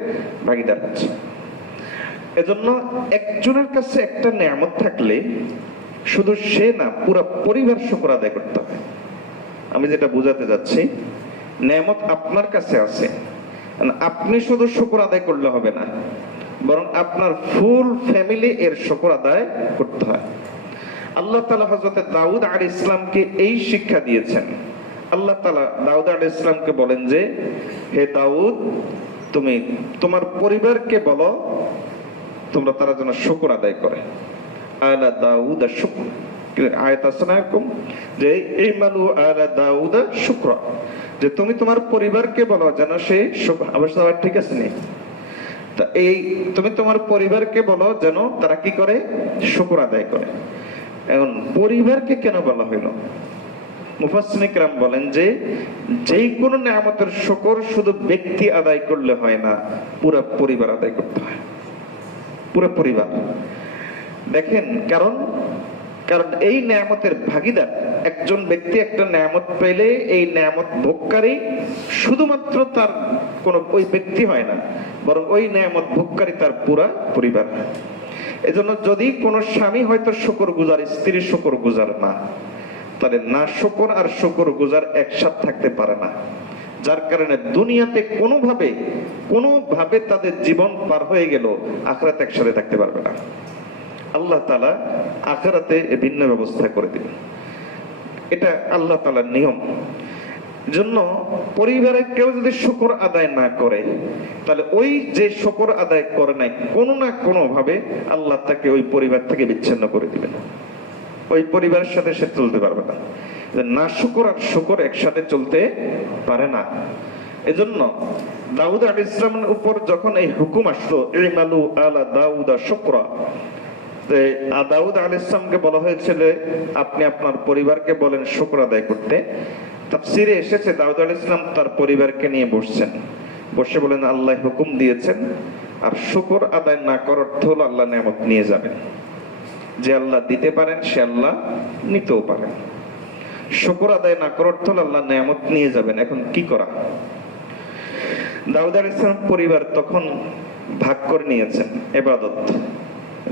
ভাগীদার হচ্ছে। এজন্য একজনের কাছে একটা নেয়ামত থাকলে শুধু সে না, পুরো পরিবার শুকর আদায় করতে হবে। আমি যেটা বোঝাতে যাচ্ছি, নেয়ামত আপনার কাছে আছে, আপনি শুধু শুকর আদায় করলে হবে না, বরং আপনার ফুল ফ্যামিলি এর শুকর আদায় করতে হয়। আল্লাহ তাআলা হযরত দাউদ আলাইহিস সালামকে এই শিক্ষা দিয়েছেন। আল্লাহ তাআলা দাউদ আলাইহিস সালামকে বলেন যে, হে দাউদ, তুমি তোমার পরিবারকে বলো তোমরা তারা যেন শুকর আদায় করে। আলা দাউদ শুকর, আয়াত আছে না এরকম যে ইমালু আলা দাউদ শুকরা, যে তুমি তোমার পরিবারকে বলো যেন সে অবশ্য ঠিক আছে নি, তা এই তুমি তোমার পরিবারকে বলো যেন তারা কি করে? শুকর আদায় করে। এখন পরিবারকে কেন বলা হইল? মুফাসসিরিন কিরাম বলেন যে যেই কোনো নেয়ামতের শুকর শুধু ব্যক্তি আদায় করলে হয় না, পুরো পরিবার আদায় করতে হয়, পুরো পরিবার। দেখেন, কারণ এই নেয়ামতের ভাগীদার একজন ব্যক্তি একটা নেয়ামত পেলে এই নেয়ামত ভোগকারী শুধুমাত্র তার কোন ওই ব্যক্তি হয় না, বরং ওই নেয়ামত ভোগকারী তার পুরা পরিবার। এজন্য যদি কোন স্বামী হয়তো শুকর গুজার, স্ত্রী শুকর গুজার না, তাহলে না শুকর আর শুকর গুজার একসাথে থাকতে পারে না। যার কারণে দুনিয়াতে কোনোভাবে তাদের জীবন পার হয়ে গেল, আখিরাতে একসাথে থাকতে পারবে না। আল্লাহ তাআলা আখিরাতে ভিন্ন ব্যবস্থা করে দিবেন, এটা আল্লাহ তাআলার নিয়ম। জন্য পরিবারের কেউ যদি শুকর আদায় না করে, তাহলে ওই যে শুকর আদায় করে নাই, কোনো না কোনো ভাবে আল্লাহ তাকে ওই পরিবার থেকে বিচ্ছিন্ন করে দিবেন, ওই পরিবারের সাথে সে চলতে পারবে না। না শুকর আর শুকর একসাথে চলতে পারে না। এজন্য দাউদ আলাইহিস সালামের উপর যখন এই হুকুম আসলো, ইমালু আলা দাউদা শুকরা, দাউদ আলাইহিস সালামকে বলা হয়েছিল আপনি আপনার পরিবারকে বলেন শুকর আদায় করতে। তাফসীরে এসেছে দাউদ আলাইহিস সালাম তার পরিবারকে নিয়ে বসছেন, বসে বলেন আল্লাহ হুকুম দিয়েছেন, আর শুকর আদায় না করার অর্থ হলো আল্লাহ নেয়ামত নিয়ে যাবেন। যে আল্লাহ দিতে পারেন সে আল্লাহ নিতেও পারেন, শুকর আদায় না করার অর্থ হলো আল্লাহ নেয়ামত নিয়ে যাবেন। এখন কি করা? দাউদ আলাইহিস সালাম পরিবার তখন ভাগ করে নিয়েছেন ইবাদত,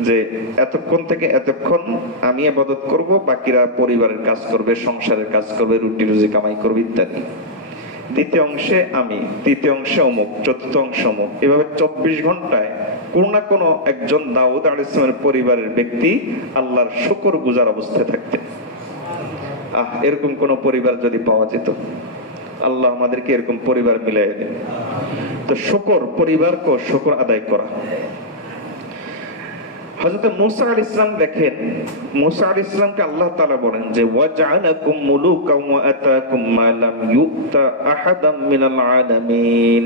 যে এতক্ষণ থেকে এতক্ষণ আমি ইবাদত করব, বাকিরা পরিবারের কাজ করবে, সংসারের কাজ করবে, রুটি রুজি কামাই করবে ইত্যাদি। দ্বিতীয় অংশে আমি, তৃতীয় অংশে অমুক, চতুর্থ অংশে অমুক, এভাবে 24 ঘন্টায় কোন না কোনো একজন দাউদ আলাইহিস সালামের পরিবারের ব্যক্তি আল্লাহর শুকর গুজার অবস্থায় থাকতেন। এরকম কোন পরিবার যদি পাওয়া যেত, আল্লাহ আমাদেরকে এরকম পরিবার মিলাই দেন। তো শুকর, পরিবারকে শুকর আদায় করা। হযরত মূসা আলাইহিস সালাম দেখেন, মূসা আলাইহিস সালামকে আল্লাহ তাআলা বলেন যে ওয়াজআলাকুম মুলুকাম ওয়া আতাকুম মা লাম ইউতা আহাদাম মিনাল আলামিন।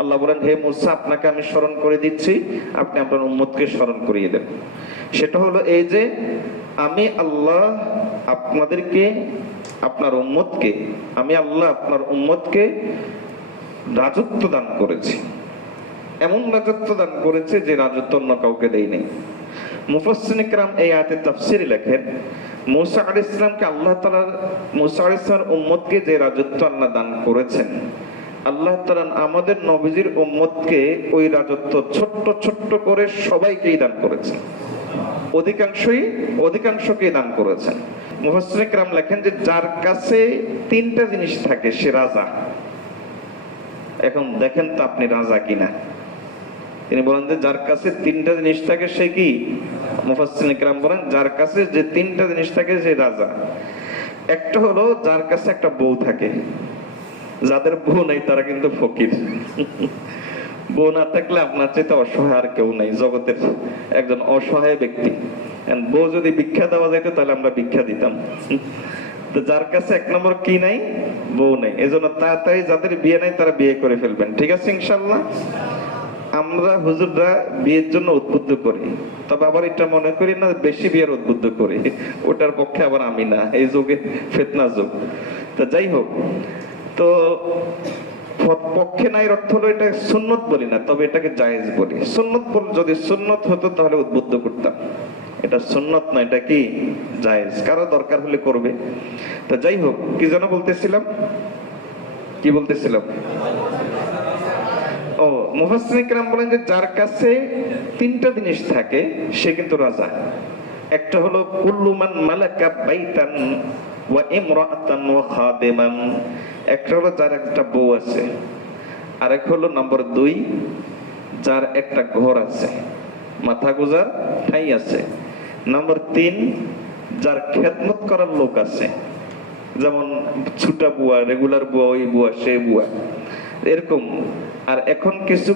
আল্লাহ বলেন, হে মূসা, আপনাকে আমি স্মরণ করে দিচ্ছি, আপনি আপনার উম্মতকে স্মরণ করিয়ে দেন। সেটা হলো এই যে আমি আল্লাহ আপনাদেরকে, আপনার উম্মতকে, আমি আল্লাহ আপনার উম্মতকে রাজত্ব দান করেছি। এমন রাজত্ব দান করেছে যে রাজত্ব অন্য কাউকে দেয়নি। মুফাসসিরিন কিরাম এই আয়াতের তাফসীরে লেখেন, মূসা আলাইহিস সালামকে আল্লাহ তাআলা, মূসা আলাইহিস সালামের উম্মতকে যে রাজত্ব আল্লাহ দান করেছেন, আল্লাহ তাআলা আমাদের নবীজির উম্মতকে ওই রাজত্ব ছোট্ট ছোট্ট করে সবাইকেই দান করেছেন, অধিকাংশকেই দান করেছেন। মুফাসসিরিন কিরাম লেখেন যে যার কাছে তিনটা জিনিস থাকে সে রাজা। এখন দেখেন তো আপনি রাজা কিনা। তিনি বলেন যে যার কাছে তিনটা জিনিস থাকে সে কি? মুফাসসিরিন কিরাম বলেন যার কাছে যে তিনটা জিনিস থাকে সে রাজা। একটা হলো যার কাছে একটা বউ থাকে, যাদের বউ নাই তারা কিন্তু ফকির। বউ না থাকলে আপনার চাইতে অসহায় আর কেউ নাই জগতের, একজন অসহায় ব্যক্তি। বউ যদি ভিক্ষা দেওয়া যাইতো তাহলে আমরা ভিক্ষা দিতাম। তো যার কাছে এক নম্বর কি নাই? বউ নাই। এজন্য তাড়াতাড়ি যাদের বিয়ে নাই তারা বিয়ে করে ফেলবেন, ঠিক আছে ইনশাআল্লাহ। আমরা হুজুররা বিয়ের জন্য উদ্বুদ্ধ করি, তবে আবার এটা মনে করি না বেশি বিয়ের উদ্বুদ্ধ করি, ওটার পক্ষে আবার আমি না, এই যুগে ফিতনা যুগ। তো যাই হোক, তো পক্ষে নাই অর্থ হলো এটা সুন্নত বলি না, তবে এটাকে জায়েজ বলি। সুন্নত যদি সুন্নত হতো তাহলে উদ্বুদ্ধ করতাম, এটা সুন্নত না, এটা কি জায়েজ, কারো দরকার হলে করবে। তো যাই হোক, কি যেন বলতেছিলাম, ও মুফাসসিরিন কিরাম বলেন যে যার কাছে তিনটা জিনিস থাকে সে কিন্তু রাজা। একটা হলো কুল্লু মান মালাকা বাইতান ওয়া ইমরাআতান ওয়া খাদিমান, একটা হলো যার একটা বউ আছে, আরেক হলো নম্বর 2 যার একটা ঘর আছে, মাথা গোজার ঠাঁই আছে, নম্বর 3 যার খেদমত করার লোক আছে, যেমন ছুটা বুয়া, রেগুলার বুয়া, ওই বুয়া, সেই বুয়া, এরকম। আর এখন কিছু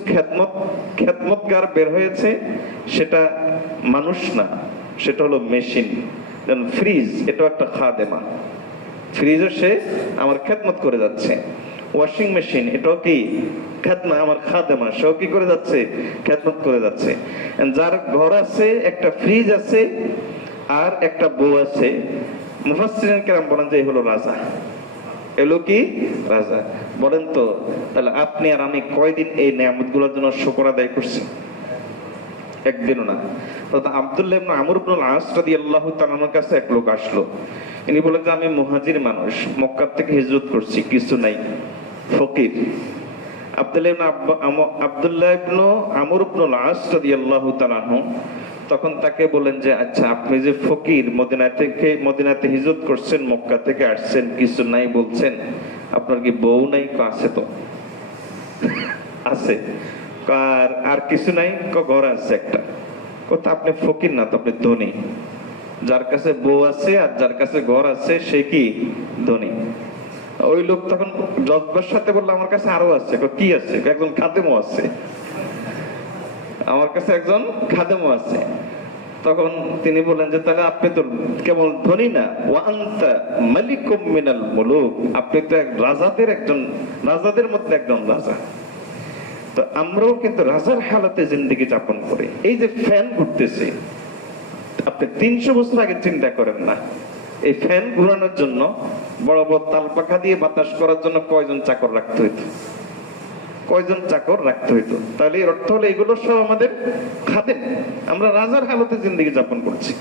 খেদমতগার বের হয়েছে, সেটা মানুষ না, সেটা হলো মেশিন। যেমন ফ্রিজ, এটাও একটা খাদেমা, ফ্রিজও সে আমার খেদমত করে যাচ্ছে। ওয়াশিং মেশিন, এটাও কি খেদমা, আমার খাদেমা, সেও কি করে যাচ্ছে? খেদমত করে যাচ্ছে। যার ঘর আছে, একটা ফ্রিজ আছে, আর একটা বউ আছে, মুফাসসিরিন কিরাম বলেন যে এই হলো রাজা। এলো কি? রাজা। বলেন তো তাহলে আপনি আর আমি কয়দিন এই নিয়ামতগুলোর জন্য শুকর আদায় করছি? একদিনও না। আব্দুল্লাহ ইবনে আমর ইবনে আল-আস রাদিয়াল্লাহু তাআলার কাছে এক লোক আসলো। ইনি বলেন যে আমি মুহাজির মানুষ, মক্কা থেকে হিজরত করছি, কিছু নাই, ফকির। আব্দুল্লাহ ইবনে আমর ইবনে আল-আস রাদিয়াল্লাহু তাআলা তখন তাকে বলেন যে আচ্ছা, আপনি যে ফকির, মদিনাতে হিজরত করছেন, মক্কা থেকে আসছেন, কিছু নাই বলছেন, আপনার কি বউ নাই? আছে তো, আছে। আর কিছু নাই? ঘর আছে একটা। কথা আপনি ফকির না তো, আপনি ধনী। যার কাছে বউ আছে আর যার কাছে ঘর আছে সে কি ধনী। ওই লোক তখন জজ্বার সাথে বললো আমার কাছে আরো আছে। কি আছে? একজন খাদেমও আছে, আমার কাছে একজন খাদেমও আছে। তখন তিনি বলেন যে তাহলে আপনি তো কেবল ধনী না, ওয়া আনতা মালিকুম মিনাল মুলুক, আপনি তো এক রাজাদের মধ্যে একজন রাজা। তো আমরাও কিন্তু রাজার হালাতে জিন্দেগি যাপন করি। এই যে ফ্যান ঘুরতেছে, আপনি 300 বছর আগে চিন্তা করেন না, এই ফ্যান ঘুরানোর জন্য বড় বড় তাল পাখা দিয়ে বাতাস করার জন্য কয়জন চাকর রাখতে হইতো? তাহলে এর অর্থ হলো এগুলো সব আমাদের খাদেম। আমরা রাজার হালতে জিন্দেগি যাপন করছি।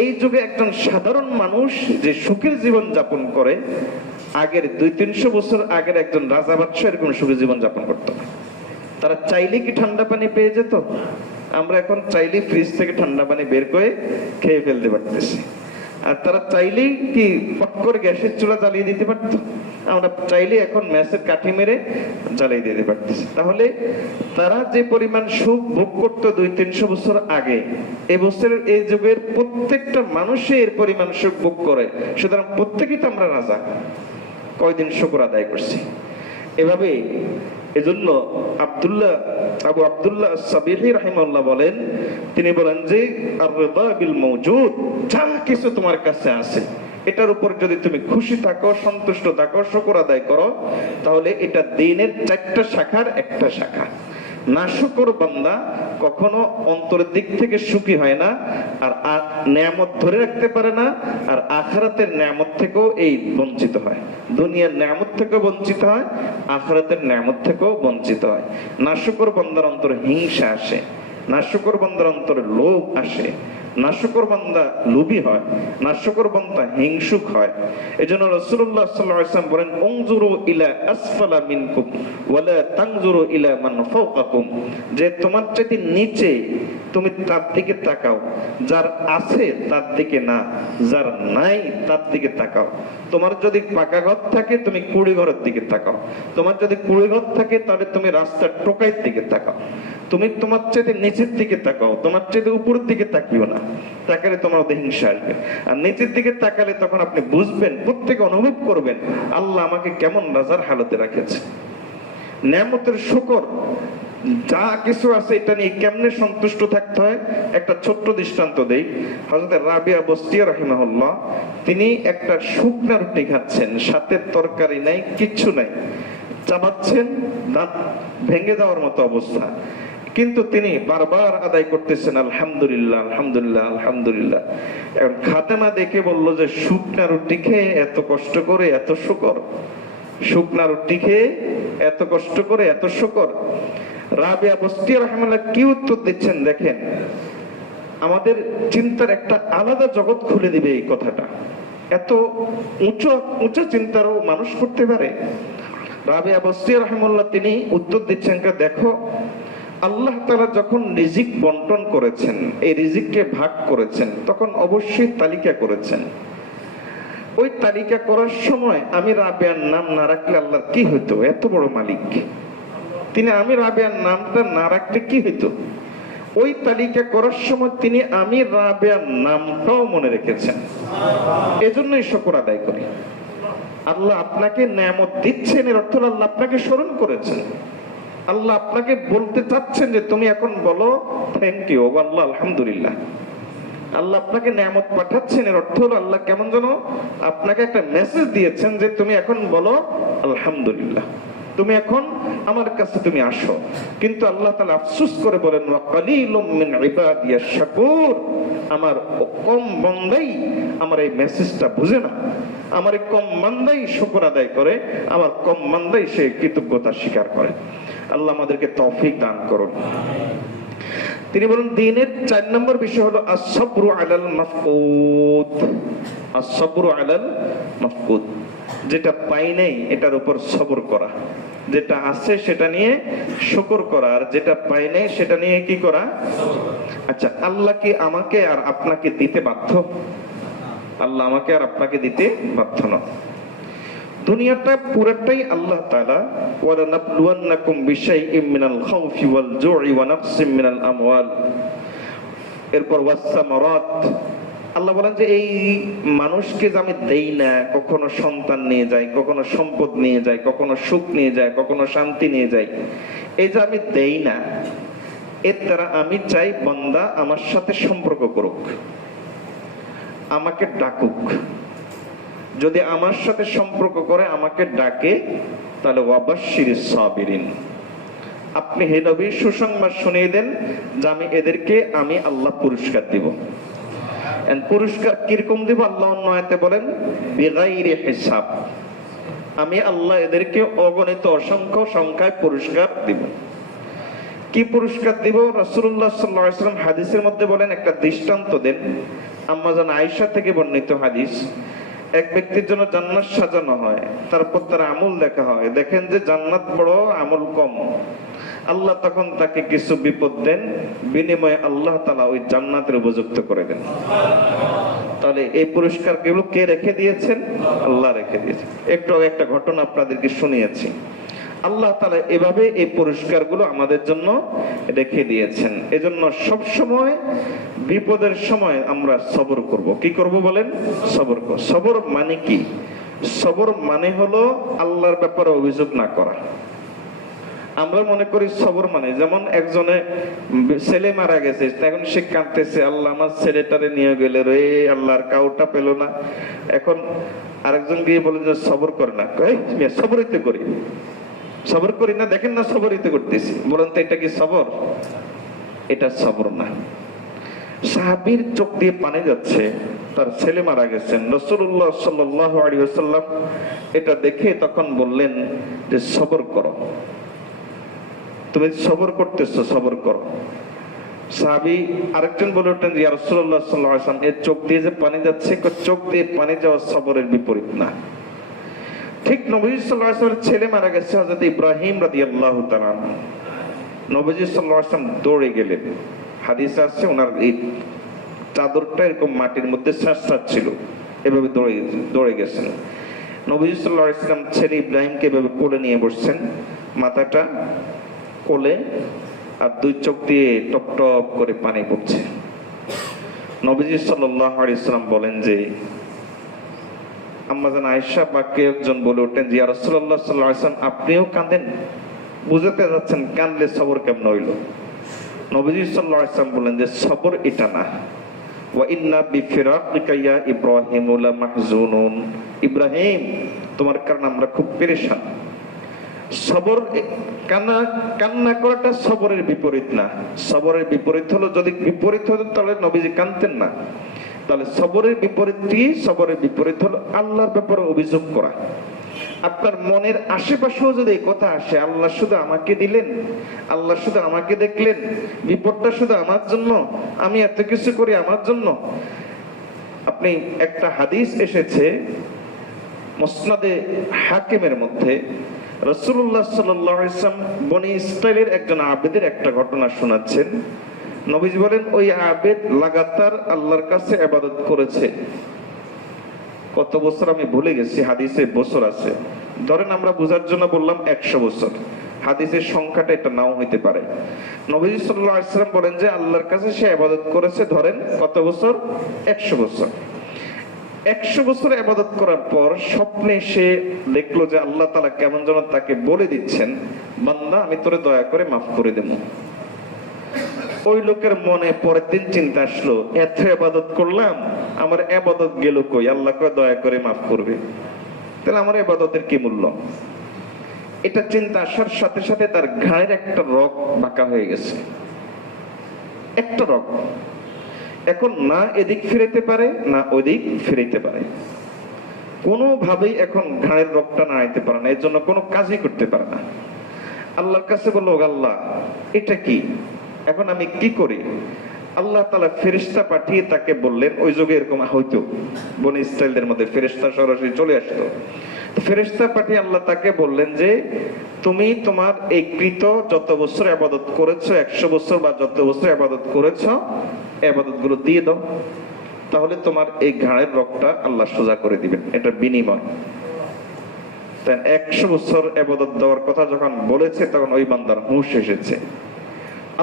এই যুগে একজন সাধারণ মানুষ যে সুখের জীবন যাপন করে, আগের 200-300 বছর আগের একজন রাজা বাদশাহ এরকম সুখের জীবন যাপন করতো না। তারা চাইলে কি ঠান্ডা পানি পেয়ে যেত? আমরা এখন চাইলে ফ্রিজ থেকে ঠান্ডা পানি বের করে খেয়ে ফেলতে পারতেছি। আর তারা চাইলেই কি পট করে গ্যাসের চুলা জ্বালিয়ে দিতে পারতো? আমরা চাইলে এখন ম্যাচের কাঠি মেরে জ্বালিয়ে দিতে পারতেছি। তাহলে তারা যে পরিমাণ সুখ ভোগ করতো 200-300 বছর আগে, এই বছরের এই যুগের প্রত্যেকটা মানুষে এর পরিমাণ সুখ ভোগ করে। সুতরাং প্রত্যেকেই তো আমরা রাজা। কয়দিন শুকর আদায় করছি। এভাবে এজন্য আবু আব্দুল্লাহ আস-সাবিহি রাহিমাহুল্লাহ বলেন, তিনি বলেন যে আর-রিদা বিল মাওজুদ, যা কিছু তোমার কাছে আছে এটার উপর যদি তুমি খুশি থাকো, সন্তুষ্ট থাকো, শুকর আদায় করো, তাহলে এটা দ্বীনের 4টা শাখার একটা শাখা। নাশুকর বান্দা কখনো অন্তরের দিক থেকে সুখী হয় না, আর নেয়ামত ধরে রাখতে পারে না, আর আখিরাতের নেয়ামত থেকেও এই বঞ্চিত হয়। দুনিয়ার নেয়ামত থেকেও বঞ্চিত হয়, আখিরাতের নেয়ামত থেকেও বঞ্চিত হয়। নাশুকর বান্দার অন্তরে হিংসা আসে, নাশুকর বান্দার অন্তরে লোভ আসে, নাশুকর বান্দা লোভী হয়, নাশুকর বান্দা হিংসুক হয়। এজন্য রাসূলুল্লাহ সাল্লাল্লাহু আলাইহি ওয়াসাল্লাম বলেন, উনজুরু ইলা আসফালা মিনকুম ওয়ালা তানজুরু ইলা মান ফাওকাকুম, যে তোমার চাইতে নিচে তুমি তার দিকে তাকাও, যার আছে তার দিকে না, যার নাই তার দিকে তাকাও। তোমার যদি পাকা ঘর থাকে তুমি কুড়ি ঘরের দিকে তাকাও, তোমার যদি কুড়ি ঘর থাকে তাহলে তুমি রাস্তার টোকাইয়ের দিকে তাকাও। তুমি তোমার চাইতে নিচের দিকে তাকাও, তোমার চাইতে উপরের দিকে তাকিও না, তাকালে তোমার মধ্যে হিংসা আসবে। আর নিচের দিকে তাকালে তখন আপনি বুঝবেন, প্রত্যেকে অনুভব করবেন আল্লাহ আমাকে কেমন রাজার হালতে রাখেছে। নেয়ামতের শুকর, যা কিছু আছে এটা নিয়ে কেমনে সন্তুষ্ট থাকতে হয়, একটা ছোট্ট দৃষ্টান্ত দেই। হযরত রাবিয়া বস্তিয়া রাহিমাহুল্লাহ, তিনি একটা শুকনা রুটি খাচ্ছেন, সাথে তরকারি নাই, কিচ্ছু নাই, চাবাচ্ছেন, দাঁত ভেঙে যাওয়ার মতো অবস্থা, কিন্তু তিনি বারবার আদায় করতেছেন আলহামদুলিল্লাহ আলহামদুলিল্লাহ আলহামদুলিল্লাহ। এখন খাতেমা দেখে বলল যে শুকনা রুটি খেয়ে এত কষ্ট করে এত শুকর, শুকনা রুটি খেয়ে এত কষ্ট করে এত শুকর। রাবিয়া বস্তিয়া রাহিমাহুল্লাহ কি উত্তর দিচ্ছেন দেখেন, আমাদের চিন্তার একটা আলাদা জগৎ খুলে দিবে এই কথাটা। এত উঁচু চিন্তারও মানুষ করতে পারে? রাবিয়া বস্তিয়া রাহিমাহুল্লাহ তিনি উত্তর দিচ্ছেন, দেখো আল্লাহ তাআলা যখন রিজিক বন্টন করেছেন, এই রিজিককে ভাগ করেছেন, তখন অবশ্যই তালিকা করেছেন। ওই তালিকা করার সময় আমি রাবিয়ার নাম না রাখলে আল্লাহর কি হইতো? এত বড় মালিক তিনি, আমি রাবিয়ার নামটা না রাখলে কি হইতো? ওই তালিকা করার সময় তিনি আমি রাবিয়ার নামটাও মনে রেখেছেন। এজন্যই শুকর আদায় করি। আল্লাহ আপনাকে নেয়ামত দিচ্ছেন, এর অর্থ আল্লাহ আপনাকে স্মরণ করেছেন। আল্লাহ আপনাকে বলতে চাচ্ছেন যে তুমি এখন বলো থ্যাংক ইউ, আল্লাহ আলহামদুলিল্লাহ। আল্লাহ আপনাকে নেয়ামত পাঠাচ্ছেন, এর অর্থ হলো আল্লাহ কেমন যেন আপনাকে একটা মেসেজ দিয়েছেন যে তুমি এখন বলো আলহামদুলিল্লাহ, তুমি এখন আমার কাছে তুমি আসো। কিন্তু আল্লাহ তাআলা আফসোস করে বলেন, ওয়া কালিলুম মিন ইবাদিয়াশ শাকুর, আমার কম বান্দাই আমার এই মেসেজটা বুঝে না, আমার এই কম বান্দাই শুকর আদায় করে, আমার কম বান্দাই সে কৃতজ্ঞতা স্বীকার করে। আল্লাহ আমাদেরকে তৌফিক দান করুন। তিনি বলেন দ্বীনের 4 নম্বর বিষয় হলো আস-সাবরু আলাল মাফকুদ। আস-সাবরু আলাল মাফকুদ, যেটা পাই নাই এটার উপর সবর করা, যেটা আছে সেটা নিয়ে শুকর করা, আর যেটা পাই নাই সেটা নিয়ে কি করা? আচ্ছা, আল্লাহ কি আমাকে আর আপনাকে দিতে বাধ্য? আল্লাহ আমাকে আর আপনাকে দিতে বাধ্য না। দুনিয়াটা পুরোটাই আল্লাহ তাআলা, ওয়ালা নাবলুওয়ান্নাকুম বিশাইইম মিনাল খাউফি ওয়াল জু'i ওয়া নাকসিম মিনাল আমওয়াল, এরপর ওয়াস-সামারাত। আল্লাহ বলেন যে এই মানুষকে যে আমি দেই না, কখনো সন্তান নিয়ে যাই, কখনো সম্পদ নিয়ে যাই, কখনো সুখ নিয়ে যাই, কখনো শান্তি নিয়ে যাই, এই যে আমি দেই না, এর দ্বারা আমি চাই বান্দা আমার সাথে সম্পর্ক করুক, আমাকে ডাকুক। যদি আমার সাথে সম্পর্ক করে, আমাকে ডাকে, তাহলে ওয়াবাশশিরিস সাবিরিন, আপনি হে নবী সুসংবাদ শুনিয়ে দেন যে আমি এদেরকে আমি আল্লাহ পুরস্কার দিব। পুরস্কার কিরকম দিব? আল্লাহ অন্য আয়াতে বলেন বিগাইরি হিসাব, আমি আল্লাহ এদেরকে অগণিত অসংখ্য সংখ্যায় পুরস্কার দিব। কি পুরস্কার দিব? রাসূলুল্লাহ সাল্লাল্লাহু আলাইহি ওয়াসাল্লাম হাদিসের মধ্যে বলেন, একটা দৃষ্টান্ত দেন। আম্মা জান আয়েশা থেকে বর্ণিত হাদিস, এক ব্যক্তির জন্য জান্নাত সাজানো হয়, তারপর তার আমল দেখা হয়, দেখেন যে জান্নাত বড়, আমল কম। আল্লাহ তখন তাকে কিছু বিপদ দেন, বিনিময়ে আল্লাহ তাআলা ওই জান্নাতের উপযুক্ত করে দেন। তাহলে এই পুরস্কার গুলো কে রেখে দিয়েছেন? আল্লাহ রেখে দিয়েছেন। একটু একটা ঘটনা আপনাদেরকে শুনিয়েছি। আল্লাহ তাআলা এভাবে এই পুরস্কারগুলো আমাদের জন্য রেখে দিয়েছেন। এজন্য সব সময় বিপদের সময় আমরা সবর করব। কি করব বলেন? সবর করব। সবর মানে কি? সবর মানে হলো আল্লাহর ব্যাপারে অভিযোগ না করা। আমরা মনে করি সবর মানে যেমন একজনে ছেলে মারা গেছে, এখন সে কাঁদতেছে, আল্লাহ আমার ছেলেটারে নিয়ে গেলে রে, আল্লাহর কাউটা পেল না। এখন আরেকজন গিয়ে বলে যে সবর করে না, সবরিতে করি, সবর করি না, দেখেন না সবরিতে করতেছি, বলেন তো এটা কি সবর? এটা সবর না। সাহাবীর চোখ দিয়ে পানি যাচ্ছে, তার ছেলে মারা গেছেন। রাসূলুল্লাহ সাল্লাল্লাহু আলাইহি ওয়াসাল্লাম এটা দেখে তখন বললেন যে সবর করো, তুমি সবর করতেছো, সবর করো। সাহাবী আরেকজন বলে উঠলেন, ইয়া রাসূলুল্লাহ সাল্লাল্লাহু আলাইহি ওয়াসাল্লাম, এর চোখ দিয়ে যে পানি যাচ্ছে, চোখ দিয়ে পানি যাওয়া সবরের বিপরীত না। ঠিক নবী সাল্লাল্লাহু আলাইহি ওয়াসাল্লামের ছেলে মারা গেছে, হযরত ইব্রাহিম রাদিয়াল্লাহু তাআলা। নবীজি সাল্লাল্লাহু আলাইহি ওয়াসাল্লাম দৌড়ে গেলেন। হাদিসে আছে ওনার এই চাদরটা এরকম মাটির মধ্যে ছিল, এভাবে দৌড়ে গেছেন। নবীজি সাল্লাল্লাহু আলাইহি ওয়াসাল্লাম ছেলে ইব্রাহিমকে এভাবে কোলে নিয়ে বসছেন, মাথাটা কোলে, আর দুই চোখ দিয়ে টপ টপ করে পানি পড়ছে। নবীজি সাল্লাল্লাহু আলাইহি ওয়াসাল্লাম বলেন যে, আম্মা জান আয়েশা পাককে একজন বলে ওঠেন যে, ইয়া রাসূলুল্লাহ সাল্লাল্লাহু আলাইহি ওয়াসাল্লাম, আপনিও কাঁদেন? বুঝাতে যাচ্ছেন কাঁদলে সবর কেমন হইল? নবীজি সাল্লাল্লাহু আলাইহি ওয়াসাল্লাম বলেন যে, সবর এটা না। ওয়া ইন্না বিফিরাকিকা ইয়া ইব্রাহিম লামাহজুনুন, ইব্রাহিম তোমার কারণে আমরা খুব পেরেশান। সবর কান্না করাটা সবরের বিপরীত না। সবরের বিপরীত হলো, যদি বিপরীত হতো তাহলে নবীজি কাঁদতেন না। তাহলে সবরের বিপরীত কি? সবরের বিপরীত হলো আল্লাহর ব্যাপারে অভিযোগ করা। আপনার মনের আশেপাশেও যদি এই কথা আসে, আল্লাহ শুধু আমাকে দিলেন, আল্লাহ শুধু আমাকে দেখলেন, বিপদটা শুধু আমার জন্য, আমি এত কিছু করি আমার জন্য। আপনি একটা হাদিস এসেছে মুসনাদে হাকিমের মধ্যে, রাসূলুল্লাহ সাল্লাল্লাহু আলাইহি ওয়াসাল্লাম বনি ইসরাইলের একজন আবেদের একটা ঘটনা শোনাচ্ছেন। নবীজি বলেন, ওই আবেদ লাগাতার আল্লাহর কাছে ইবাদত করেছে। কত বছর আমি ভুলে গেছি, হাদিসে বছর আছে, ধরেন আমরা বোঝার জন্য বললাম 100 বছর, হাদিসের সংখ্যাটা এটা নাও হইতে পারে। নবীজি সাল্লাল্লাহু আলাইহি ওয়াসাল্লাম বলেন যে আল্লাহর কাছে সে ইবাদত করেছে, ধরেন কত বছর? 100 বছর। 100 বছর ইবাদত করার পর স্বপ্নে সে দেখলো যে আল্লাহ তাআলা কেমন যেন তাকে বলে দিচ্ছেন, বান্দা আমি তোরে দয়া করে মাফ করে দেব। ওই লোকের মনে পরের দিন চিন্তা আসলো, এত ইবাদত করলাম, আমার ইবাদত গেল কই? আল্লাহ কয় দয়া করে মাফ করবে, তাহলে আমার ইবাদতের কি মূল্য? এটা চিন্তা আসার সাথে সাথে তার ঘাড়ের একটা রগ বাঁকা হয়ে গেছে, একটা রগ। এখন না এদিক ফিরাইতে পারে না ওদিক ফিরাইতে পারে, কোনোভাবেই এখন ঘাড়ের রগটা নাড়াইতে পারে না, এর জন্য কোনো কাজই করতে পারে না। আল্লাহর কাছে বলল, আল্লাহ এটা কি, এখন আমি কি করি? আল্লাহ তাআলা ফেরেশতা পাঠিয়ে তাকে বললেন, ওই যুগে এরকম হয়তো বনি ইসরাইলদের মধ্যে ফেরেশতা সরাসরি চলে আসতো, ফেরেশতা পাঠিয়ে আল্লাহ তাকে বললেন যে তুমি তোমার এই কৃত যত বছর ইবাদত করেছো, 100 বছর বা যত বছর ইবাদত করেছো, ইবাদত গুলো দিয়ে দাও, তাহলে তোমার এই ঘাড়ের রগটা আল্লাহ সোজা করে দিবেন, এটা বিনিময়। 100 বছর ইবাদত দেওয়ার কথা যখন বলেছে, তখন ওই বান্দার হুঁশ এসেছে।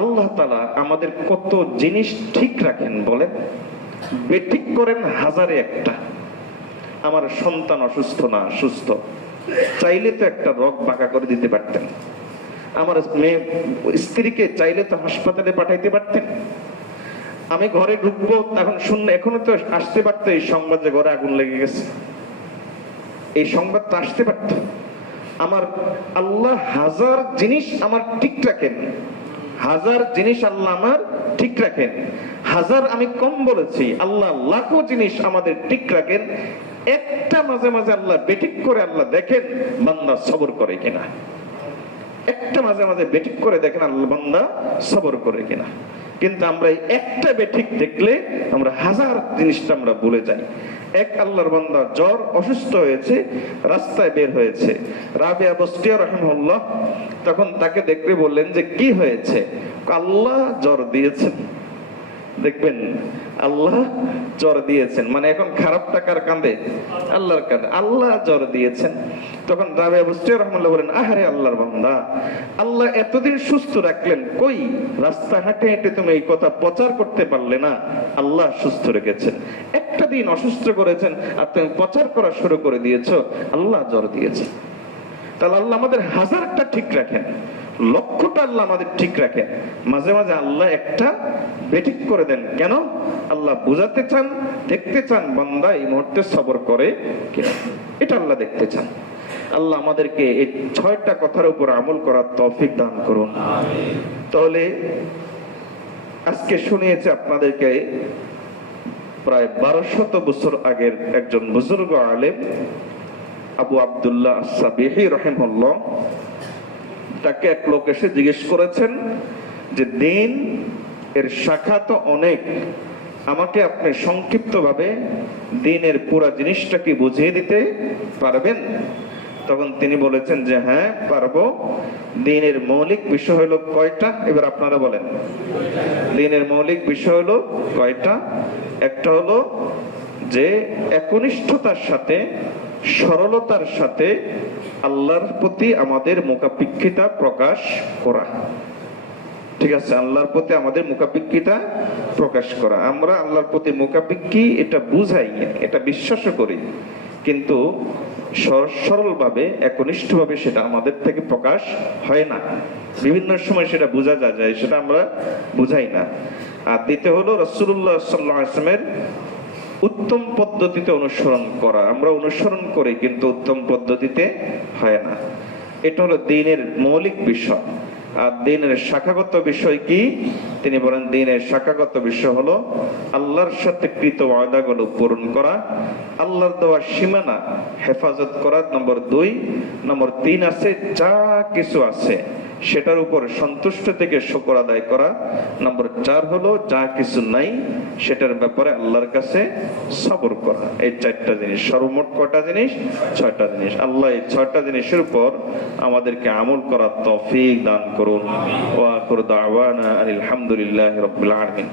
আল্লাহ তাআলা আমাদের কত জিনিস ঠিক রাখেন বলেন, বেঠিক করেন হাজারে একটা। আমার সন্তান অসুস্থ না সুস্থ, চাইলে তো একটা রগ বাঁকা করে দিতে পারতেন। আমার মেয়ে স্ত্রীকে চাইলে তো হাসপাতালে পাঠাইতে পারতেন। আমি ঘরে ঢুকবো, তখন শুনলে এখনো তো আসতে পারতো এই সংবাদ যে ঘরে আগুন লেগে গেছে, এই সংবাদ তো আসতে পারতো। আমার আল্লাহ হাজার জিনিস আমার ঠিক রাখেন, হাজার জিনিস আল্লাহ আমার ঠিক রাখেন। হাজার আমি কম বলেছি, আল্লাহ লাখো জিনিস আমাদের ঠিক রাখেন। একটা মাঝে মাঝে আল্লাহ বেঠিক করে আল্লাহ দেখেন বান্দা সবর করে কিনা, একটা মাঝে মাঝে বেঠিক করে দেখেন আল্লাহ বান্দা সবর করে কিনা। কিন্তু আমরা এই একটা বেঠিক দেখলে আমরা হাজার জিনিসটা আমরা ভুলে যাই। এক আল্লাহর বান্দা জ্বর, অসুস্থ হয়েছে, রাস্তায় বের হয়েছে, রাবিয়া বস্তিয়া রাহিমাহুল্লাহ তখন তাকে দেখতে বললেন যে কি হয়েছে? আল্লাহ জ্বর দিয়েছেন। দেখবেন আল্লাহ জ্বর দিয়েছেন, মানে এখন খারাপ টাকার কাঁদে আল্লাহর কাঁদে, আল্লাহ জ্বর দিয়েছেন। তখন রাবিয়া বস্তিয়া রাহিমাহুল্লাহ বলেন, আহারে আল্লাহর বান্দা, আল্লাহ এতদিন সুস্থ রাখলেন, কই রাস্তা হাঁটে হেঁটে তুমি এই কথা প্রচার করতে পারলে না? আল্লাহ সুস্থ রেখেছেন। একটা দিন অসুস্থ করেছেন আর তুমি প্রচার করা শুরু করে দিয়েছো, আল্লাহ জ্বর দিয়েছে। তাহলে আল্লাহ আমাদের হাজারটা ঠিক রাখেন, লক্ষ্যটা আল্লাহ আমাদের ঠিক রাখেন। মাঝে মাঝে আল্লাহ একটা বেঠিক করে দেন, কেন? আল্লাহ বুঝাতে চান, দেখতে চান বান্দা এই মুহূর্তে সবর করে কিনা, এটা আল্লাহ দেখতে চান। আল্লাহ আমাদেরকে এই 6টা কথার উপর আমল করার তৌফিক দান করুন। তাহলে আজকে শুনিয়েছে আপনাদেরকে প্রায় 1200 বছর আগের একজন বুজুর্গ আলেম আবু আব্দুল্লাহ আস-সাবিহি রাহিমাহুল্লাহ, তাকে এক লোক এসে জিজ্ঞেস করেছেন যে দিন এর শাখা তো অনেক, আমাকে আপনি সংক্ষিপ্তভাবে দিনের পুরো জিনিসটা কি বুঝিয়ে দিতে পারবেন? তখন তিনি বলেছেন যে হ্যাঁ পারবো। দিনের মৌলিক বিষয় হলো কয়টা? এবার আপনারা বলেন, দিনের মৌলিক বিষয় হলো কয়টা? একটা হলো যে একনিষ্ঠতার সাথে, সরলতার সাথে আল্লাহর প্রতি আমাদের মুখাপেক্ষিতা প্রকাশ করা। ঠিক আছে, আল্লাহর প্রতি আমাদের মুখাপেক্ষিতা প্রকাশ করা। আমরা আল্লাহর প্রতি মুখাপেক্ষী এটা বুঝাই, এটা বিশ্বাস করি, কিন্তু সরলভাবে একনিষ্ঠভাবে সেটা আমাদের থেকে প্রকাশ হয় না। বিভিন্ন সময় সেটা বোঝা যায়, সেটা আমরা বুঝাই না। আর দ্বিতীয় হলো রাসূলুল্লাহ সাল্লাল্লাহু আলাইহি ওয়াসাল্লামের উত্তম পদ্ধতিতে অনুসরণ করা। আমরা অনুসরণ করি কিন্তু উত্তম পদ্ধতিতে হয় না। এটা হলো দ্বীনের মৌলিক বিষয়। আর দ্বীনের শাখাগত বিষয় কি? তিনি বলেন দ্বীনের শাখাগত বিষয় হলো আল্লাহর সাথে কৃত ওয়াদাগুলো পূরণ করা, আল্লাহর দেওয়া সীমানা হেফাজত করা, নম্বর 2। নম্বর 3 আছে যা কিছু আছে সেটার উপর সন্তুষ্ট থেকে শুকর আদায় করা। নম্বর 4 হলো যা কিছু নাই সেটার ব্যাপারে আল্লাহর কাছে সবর করা। এই 4টা জিনিস, সর্বমোট কয়টা জিনিস? 6টা জিনিস। আল্লাহ এই 6টা জিনিসের উপর আমাদেরকে আমল করার তৌফিক দান করুন। ওয়া আখিরু দাওয়ানা আলহামদুলিল্লাহি রাব্বিল আলামিন।